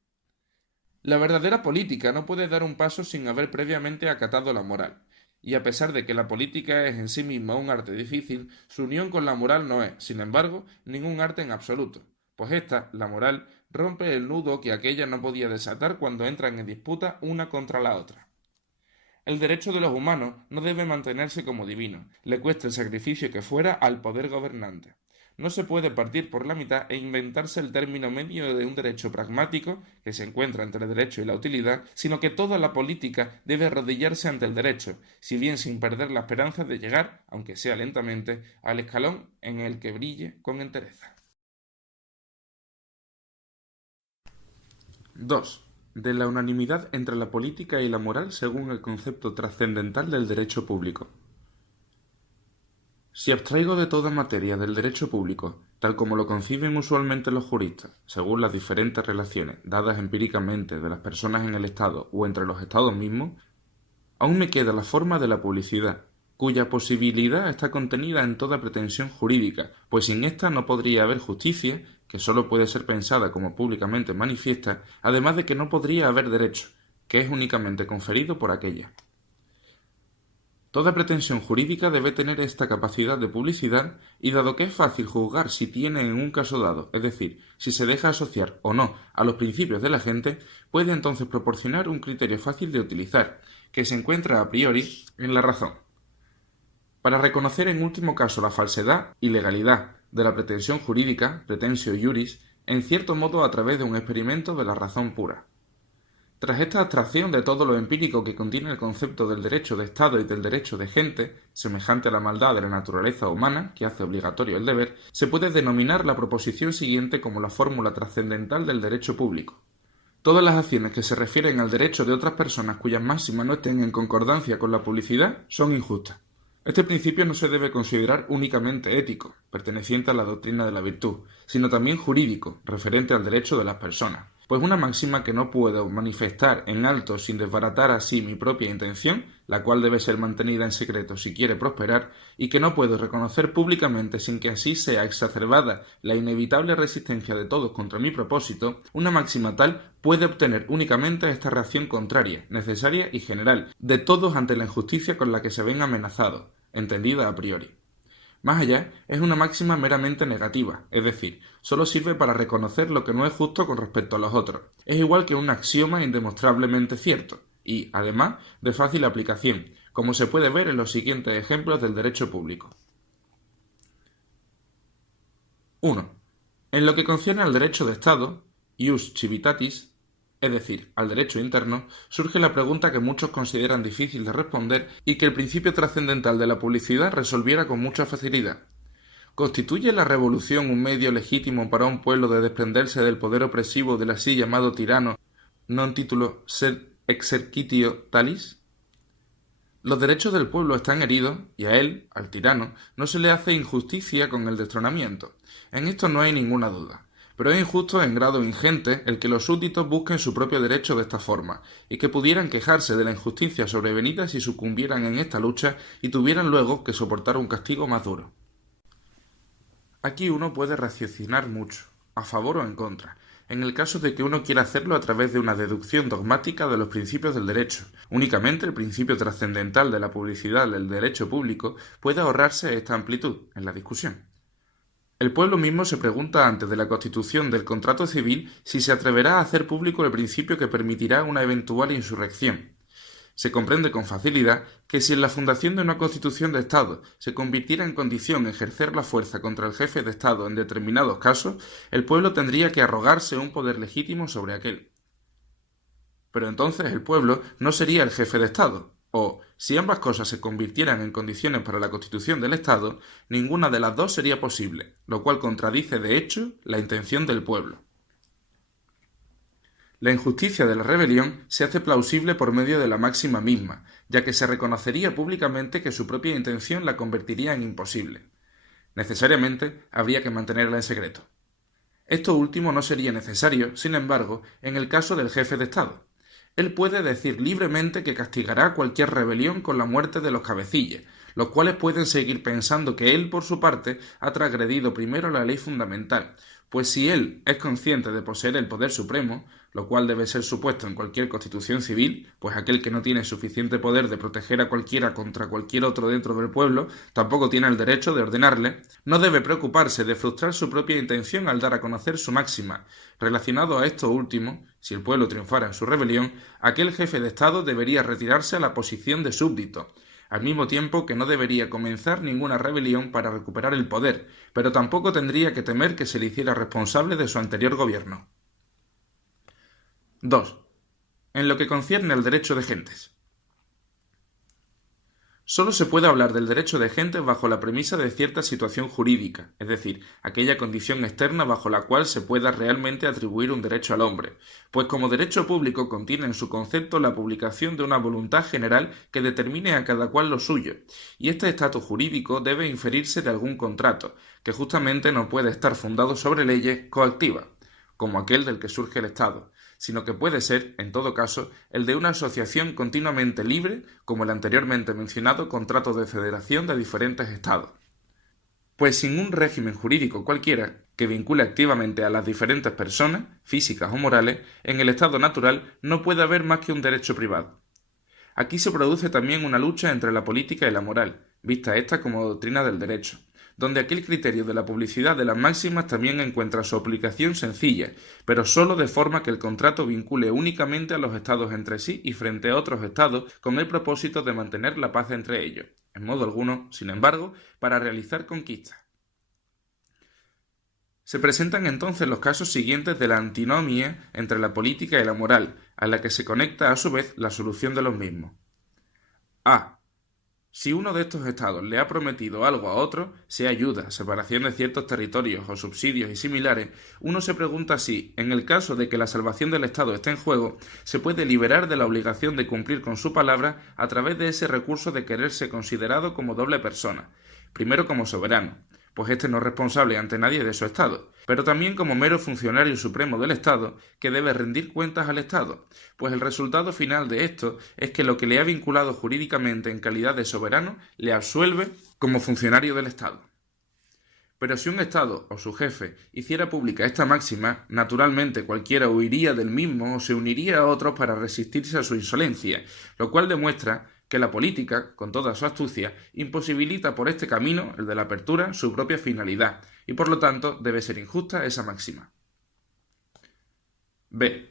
La verdadera política no puede dar un paso sin haber previamente acatado la moral, y a pesar de que la política es en sí misma un arte difícil, su unión con la moral no es, sin embargo, ningún arte en absoluto, pues ésta, la moral, rompe el nudo que aquella no podía desatar cuando entran en disputa una contra la otra. El derecho de los humanos no debe mantenerse como divino, le cueste el sacrificio que fuera al poder gobernante. No se puede partir por la mitad e inventarse el término medio de un derecho pragmático, que se encuentra entre el derecho y la utilidad, sino que toda la política debe arrodillarse ante el derecho, si bien sin perder la esperanza de llegar, aunque sea lentamente, al escalón en el que brille con entereza. 2. De la unanimidad entre la política y la moral según el concepto trascendental del derecho público. Si abstraigo de toda materia del derecho público, tal como lo conciben usualmente los juristas, según las diferentes relaciones dadas empíricamente de las personas en el Estado o entre los Estados mismos, aún me queda la forma de la publicidad, cuya posibilidad está contenida en toda pretensión jurídica, pues sin esta no podría haber justicia, que sólo puede ser pensada como públicamente manifiesta, además de que no podría haber derecho, que es únicamente conferido por aquella. Toda pretensión jurídica debe tener esta capacidad de publicidad y dado que es fácil juzgar si tiene en un caso dado, es decir, si se deja asociar o no a los principios de la gente, puede entonces proporcionar un criterio fácil de utilizar, que se encuentra a priori en la razón. Para reconocer en último caso la falsedad y legalidad de la pretensión jurídica, pretensio iuris, en cierto modo a través de un experimento de la razón pura. Tras esta abstracción de todo lo empírico que contiene el concepto del derecho de Estado y del derecho de gente, semejante a la maldad de la naturaleza humana, que hace obligatorio el deber, se puede denominar la proposición siguiente como la fórmula trascendental del derecho público. Todas las acciones que se refieren al derecho de otras personas cuyas máximas no estén en concordancia con la publicidad son injustas. Este principio no se debe considerar únicamente ético, perteneciente a la doctrina de la virtud, sino también jurídico, referente al derecho de las personas. Pues una máxima que no puedo manifestar en alto sin desbaratar así mi propia intención, la cual debe ser mantenida en secreto si quiere prosperar, y que no puedo reconocer públicamente sin que así sea exacerbada la inevitable resistencia de todos contra mi propósito, una máxima tal puede obtener únicamente esta reacción contraria, necesaria y general, de todos ante la injusticia con la que se ven amenazados, entendida a priori. Más allá, es una máxima meramente negativa, es decir, solo sirve para reconocer lo que no es justo con respecto a los otros. Es igual que un axioma indemostrablemente cierto, y, además, de fácil aplicación, como se puede ver en los siguientes ejemplos del derecho público. 1. En lo que concierne al derecho de Estado, ius civitatis, es decir, al derecho interno, surge la pregunta que muchos consideran difícil de responder y que el principio trascendental de la publicidad resolviera con mucha facilidad. ¿Constituye la revolución un medio legítimo para un pueblo de desprenderse del poder opresivo del así llamado tirano, non titulo sed exercitio talis? Los derechos del pueblo están heridos y a él, al tirano, no se le hace injusticia con el destronamiento. En esto no hay ninguna duda. Pero es injusto en grado ingente el que los súbditos busquen su propio derecho de esta forma, y que pudieran quejarse de la injusticia sobrevenida si sucumbieran en esta lucha y tuvieran luego que soportar un castigo más duro. Aquí uno puede raciocinar mucho, a favor o en contra, en el caso de que uno quiera hacerlo a través de una deducción dogmática de los principios del derecho. Únicamente el principio trascendental de la publicidad del derecho público puede ahorrarse esta amplitud en la discusión. El pueblo mismo se pregunta antes de la constitución del contrato civil si se atreverá a hacer público el principio que permitirá una eventual insurrección. Se comprende con facilidad que si en la fundación de una constitución de Estado se convirtiera en condición ejercer la fuerza contra el jefe de Estado en determinados casos, el pueblo tendría que arrogarse un poder legítimo sobre aquel. Pero entonces el pueblo no sería el jefe de Estado, o, si ambas cosas se convirtieran en condiciones para la constitución del Estado, ninguna de las dos sería posible, lo cual contradice de hecho la intención del pueblo. La injusticia de la rebelión se hace plausible por medio de la máxima misma, ya que se reconocería públicamente que su propia intención la convertiría en imposible. Necesariamente habría que mantenerla en secreto. Esto último no sería necesario, sin embargo, en el caso del jefe de Estado. Él puede decir libremente que castigará cualquier rebelión con la muerte de los cabecillas, los cuales pueden seguir pensando que él, por su parte, ha transgredido primero la ley fundamental, pues si él es consciente de poseer el poder supremo, lo cual debe ser supuesto en cualquier constitución civil, pues aquel que no tiene suficiente poder de proteger a cualquiera contra cualquier otro dentro del pueblo, tampoco tiene el derecho de ordenarle, no debe preocuparse de frustrar su propia intención al dar a conocer su máxima. Relacionado a esto último, si el pueblo triunfara en su rebelión, aquel jefe de Estado debería retirarse a la posición de súbdito, al mismo tiempo que no debería comenzar ninguna rebelión para recuperar el poder, pero tampoco tendría que temer que se le hiciera responsable de su anterior gobierno. 2. En lo que concierne al derecho de gentes. Solo se puede hablar del derecho de gentes bajo la premisa de cierta situación jurídica, es decir, aquella condición externa bajo la cual se pueda realmente atribuir un derecho al hombre, pues como derecho público contiene en su concepto la publicación de una voluntad general que determine a cada cual lo suyo, y este estatus jurídico debe inferirse de algún contrato, que justamente no puede estar fundado sobre leyes coactivas, como aquel del que surge el Estado, sino que puede ser, en todo caso, el de una asociación continuamente libre, como el anteriormente mencionado contrato de federación de diferentes estados. Pues sin un régimen jurídico cualquiera, que vincule activamente a las diferentes personas, físicas o morales, en el estado natural no puede haber más que un derecho privado. Aquí se produce también una lucha entre la política y la moral, vista esta como doctrina del derecho, donde aquel criterio de la publicidad de las máximas también encuentra su aplicación sencilla, pero sólo de forma que el contrato vincule únicamente a los estados entre sí y frente a otros estados con el propósito de mantener la paz entre ellos, en modo alguno, sin embargo, para realizar conquistas. Se presentan entonces los casos siguientes de la antinomia entre la política y la moral, a la que se conecta a su vez la solución de los mismos. A. Si uno de estos estados le ha prometido algo a otro, sea ayuda, separación de ciertos territorios o subsidios y similares, uno se pregunta si, en el caso de que la salvación del estado esté en juego, se puede liberar de la obligación de cumplir con su palabra a través de ese recurso de quererse considerado como doble persona, primero como soberano, pues éste no es responsable ante nadie de su estado, pero también como mero funcionario supremo del Estado, que debe rendir cuentas al Estado, pues el resultado final de esto es que lo que le ha vinculado jurídicamente en calidad de soberano le absuelve como funcionario del Estado. Pero si un Estado o su jefe hiciera pública esta máxima, naturalmente cualquiera huiría del mismo o se uniría a otros para resistirse a su insolencia, lo cual demuestra que la política, con toda su astucia, imposibilita por este camino, el de la apertura, su propia finalidad, y por lo tanto debe ser injusta esa máxima. B.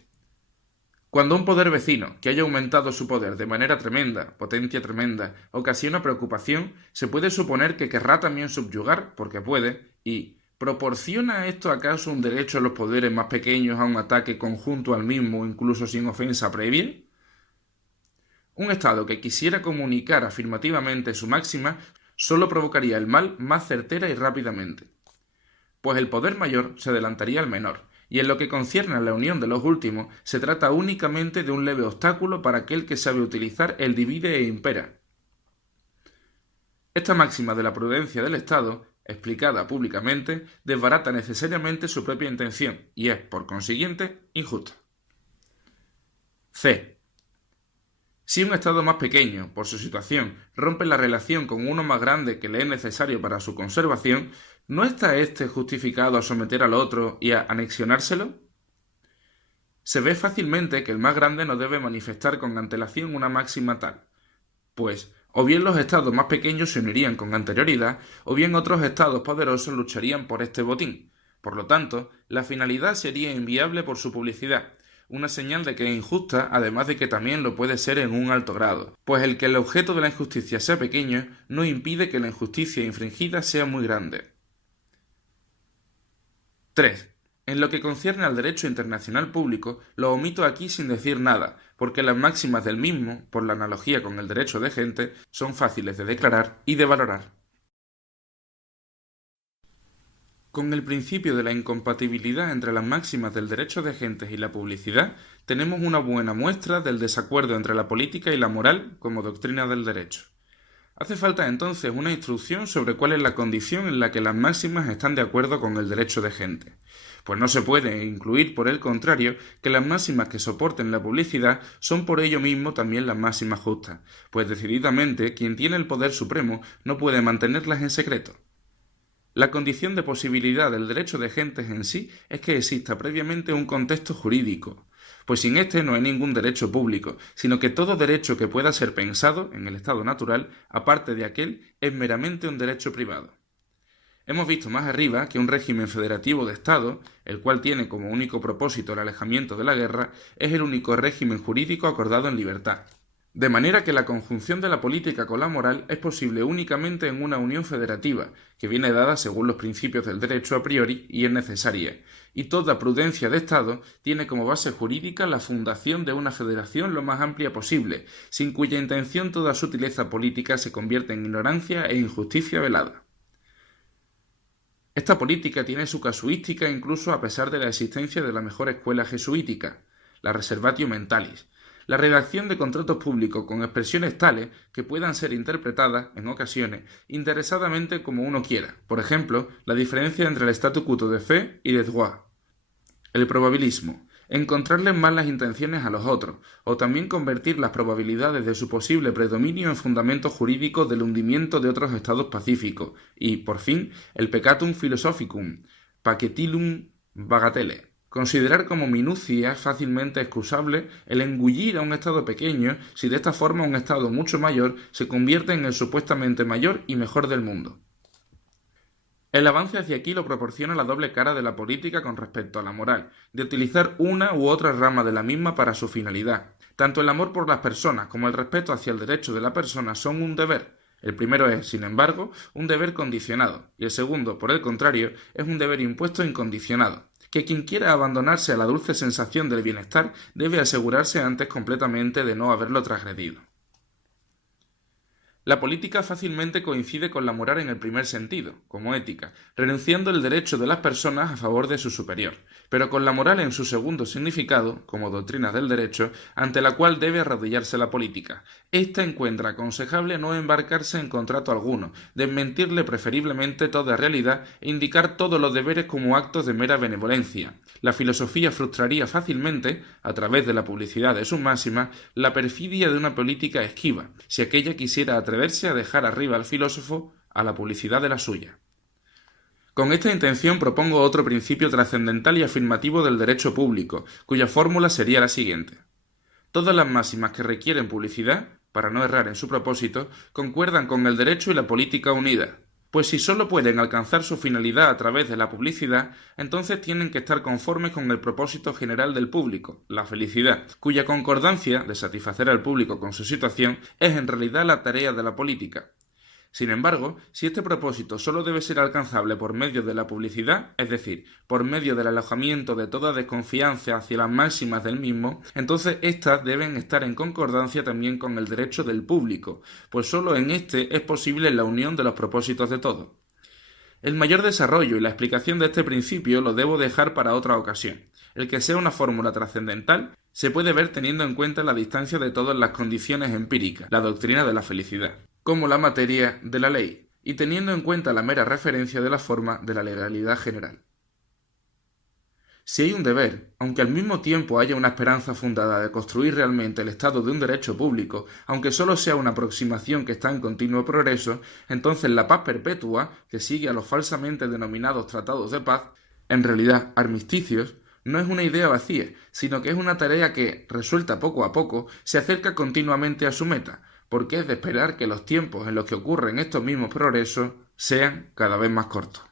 Cuando un poder vecino, que haya aumentado su poder de manera tremenda, potencia tremenda, ocasiona preocupación, se puede suponer que querrá también subyugar, porque puede, y ¿proporciona esto acaso un derecho a los poderes más pequeños a un ataque conjunto al mismo, incluso sin ofensa previa? Un Estado que quisiera comunicar afirmativamente su máxima sólo provocaría el mal más certera y rápidamente, pues el poder mayor se adelantaría al menor, y en lo que concierne a la unión de los últimos, se trata únicamente de un leve obstáculo para aquel que sabe utilizar el divide e impera. Esta máxima de la prudencia del Estado, explicada públicamente, desbarata necesariamente su propia intención, y es, por consiguiente, injusta. C. Si un Estado más pequeño, por su situación, rompe la relación con uno más grande que le es necesario para su conservación, ¿no está éste justificado a someter al otro y a anexionárselo? Se ve fácilmente que el más grande no debe manifestar con antelación una máxima tal, pues o bien los estados más pequeños se unirían con anterioridad, o bien otros estados poderosos lucharían por este botín. Por lo tanto, la finalidad sería inviable por su publicidad, una señal de que es injusta, además de que también lo puede ser en un alto grado, pues el que el objeto de la injusticia sea pequeño no impide que la injusticia infringida sea muy grande. 3. En lo que concierne al derecho internacional público, lo omito aquí sin decir nada, porque las máximas del mismo, por la analogía con el derecho de gente, son fáciles de declarar y de valorar. Con el principio de la incompatibilidad entre las máximas del derecho de gentes y la publicidad, tenemos una buena muestra del desacuerdo entre la política y la moral como doctrina del derecho. Hace falta entonces una instrucción sobre cuál es la condición en la que las máximas están de acuerdo con el derecho de gente, pues no se puede incluir, por el contrario, que las máximas que soporten la publicidad son por ello mismo también las máximas justas, pues decididamente quien tiene el poder supremo no puede mantenerlas en secreto. La condición de posibilidad del derecho de gentes en sí es que exista previamente un contexto jurídico, pues sin este no hay ningún derecho público, sino que todo derecho que pueda ser pensado en el estado natural, aparte de aquel, es meramente un derecho privado. Hemos visto más arriba que un régimen federativo de Estado, el cual tiene como único propósito el alejamiento de la guerra, es el único régimen jurídico acordado en libertad. De manera que la conjunción de la política con la moral es posible únicamente en una unión federativa, que viene dada según los principios del derecho a priori y es necesaria, y toda prudencia de Estado tiene como base jurídica la fundación de una federación lo más amplia posible, sin cuya intención toda sutileza política se convierte en ignorancia e injusticia velada. Esta política tiene su casuística incluso a pesar de la existencia de la mejor escuela jesuítica, la reservatio mentalis, la redacción de contratos públicos con expresiones tales que puedan ser interpretadas, en ocasiones, interesadamente como uno quiera, por ejemplo, la diferencia entre el statu quo de fe y de droit. El probabilismo, encontrarles malas intenciones a los otros, o también convertir las probabilidades de su posible predominio en fundamentos jurídicos del hundimiento de otros estados pacíficos, y, por fin, el peccatum philosophicum, pacetilum bagatelle, considerar como minucia fácilmente excusable el engullir a un estado pequeño si de esta forma un estado mucho mayor se convierte en el supuestamente mayor y mejor del mundo. El avance hacia aquí lo proporciona la doble cara de la política con respecto a la moral, de utilizar una u otra rama de la misma para su finalidad. Tanto el amor por las personas como el respeto hacia el derecho de la persona son un deber. El primero es, sin embargo, un deber condicionado, y el segundo, por el contrario, es un deber impuesto incondicionado, que quien quiera abandonarse a la dulce sensación del bienestar debe asegurarse antes completamente de no haberlo transgredido. La política fácilmente coincide con la moral en el primer sentido, como ética, renunciando el derecho de las personas a favor de su superior, pero con la moral en su segundo significado, como doctrina del derecho, ante la cual debe arrodillarse la política. Ésta encuentra aconsejable no embarcarse en contrato alguno, desmentirle preferiblemente toda realidad e indicar todos los deberes como actos de mera benevolencia. La filosofía frustraría fácilmente, a través de la publicidad de sus máximas, la perfidia de una política esquiva, si aquella quisiera atreverse a dejar arriba al filósofo a la publicidad de la suya. Con esta intención propongo otro principio trascendental y afirmativo del derecho público, cuya fórmula sería la siguiente. Todas las máximas que requieren publicidad, para no errar en su propósito, concuerdan con el derecho y la política unida, pues si sólo pueden alcanzar su finalidad a través de la publicidad, entonces tienen que estar conformes con el propósito general del público, la felicidad, cuya concordancia de satisfacer al público con su situación es en realidad la tarea de la política. Sin embargo, si este propósito sólo debe ser alcanzable por medio de la publicidad, es decir, por medio del alojamiento de toda desconfianza hacia las máximas del mismo, entonces éstas deben estar en concordancia también con el derecho del público, pues sólo en éste es posible la unión de los propósitos de todos. El mayor desarrollo y la explicación de este principio lo debo dejar para otra ocasión. El que sea una fórmula trascendental se puede ver teniendo en cuenta la distancia de todas las condiciones empíricas, la doctrina de la felicidad, como la materia de la ley, y teniendo en cuenta la mera referencia de la forma de la legalidad general. Si hay un deber, aunque al mismo tiempo haya una esperanza fundada de construir realmente el estado de un derecho público, aunque sólo sea una aproximación que está en continuo progreso, entonces la paz perpetua, que sigue a los falsamente denominados tratados de paz, en realidad armisticios, no es una idea vacía, sino que es una tarea que, resuelta poco a poco, se acerca continuamente a su meta, porque es de esperar que los tiempos en los que ocurren estos mismos progresos sean cada vez más cortos.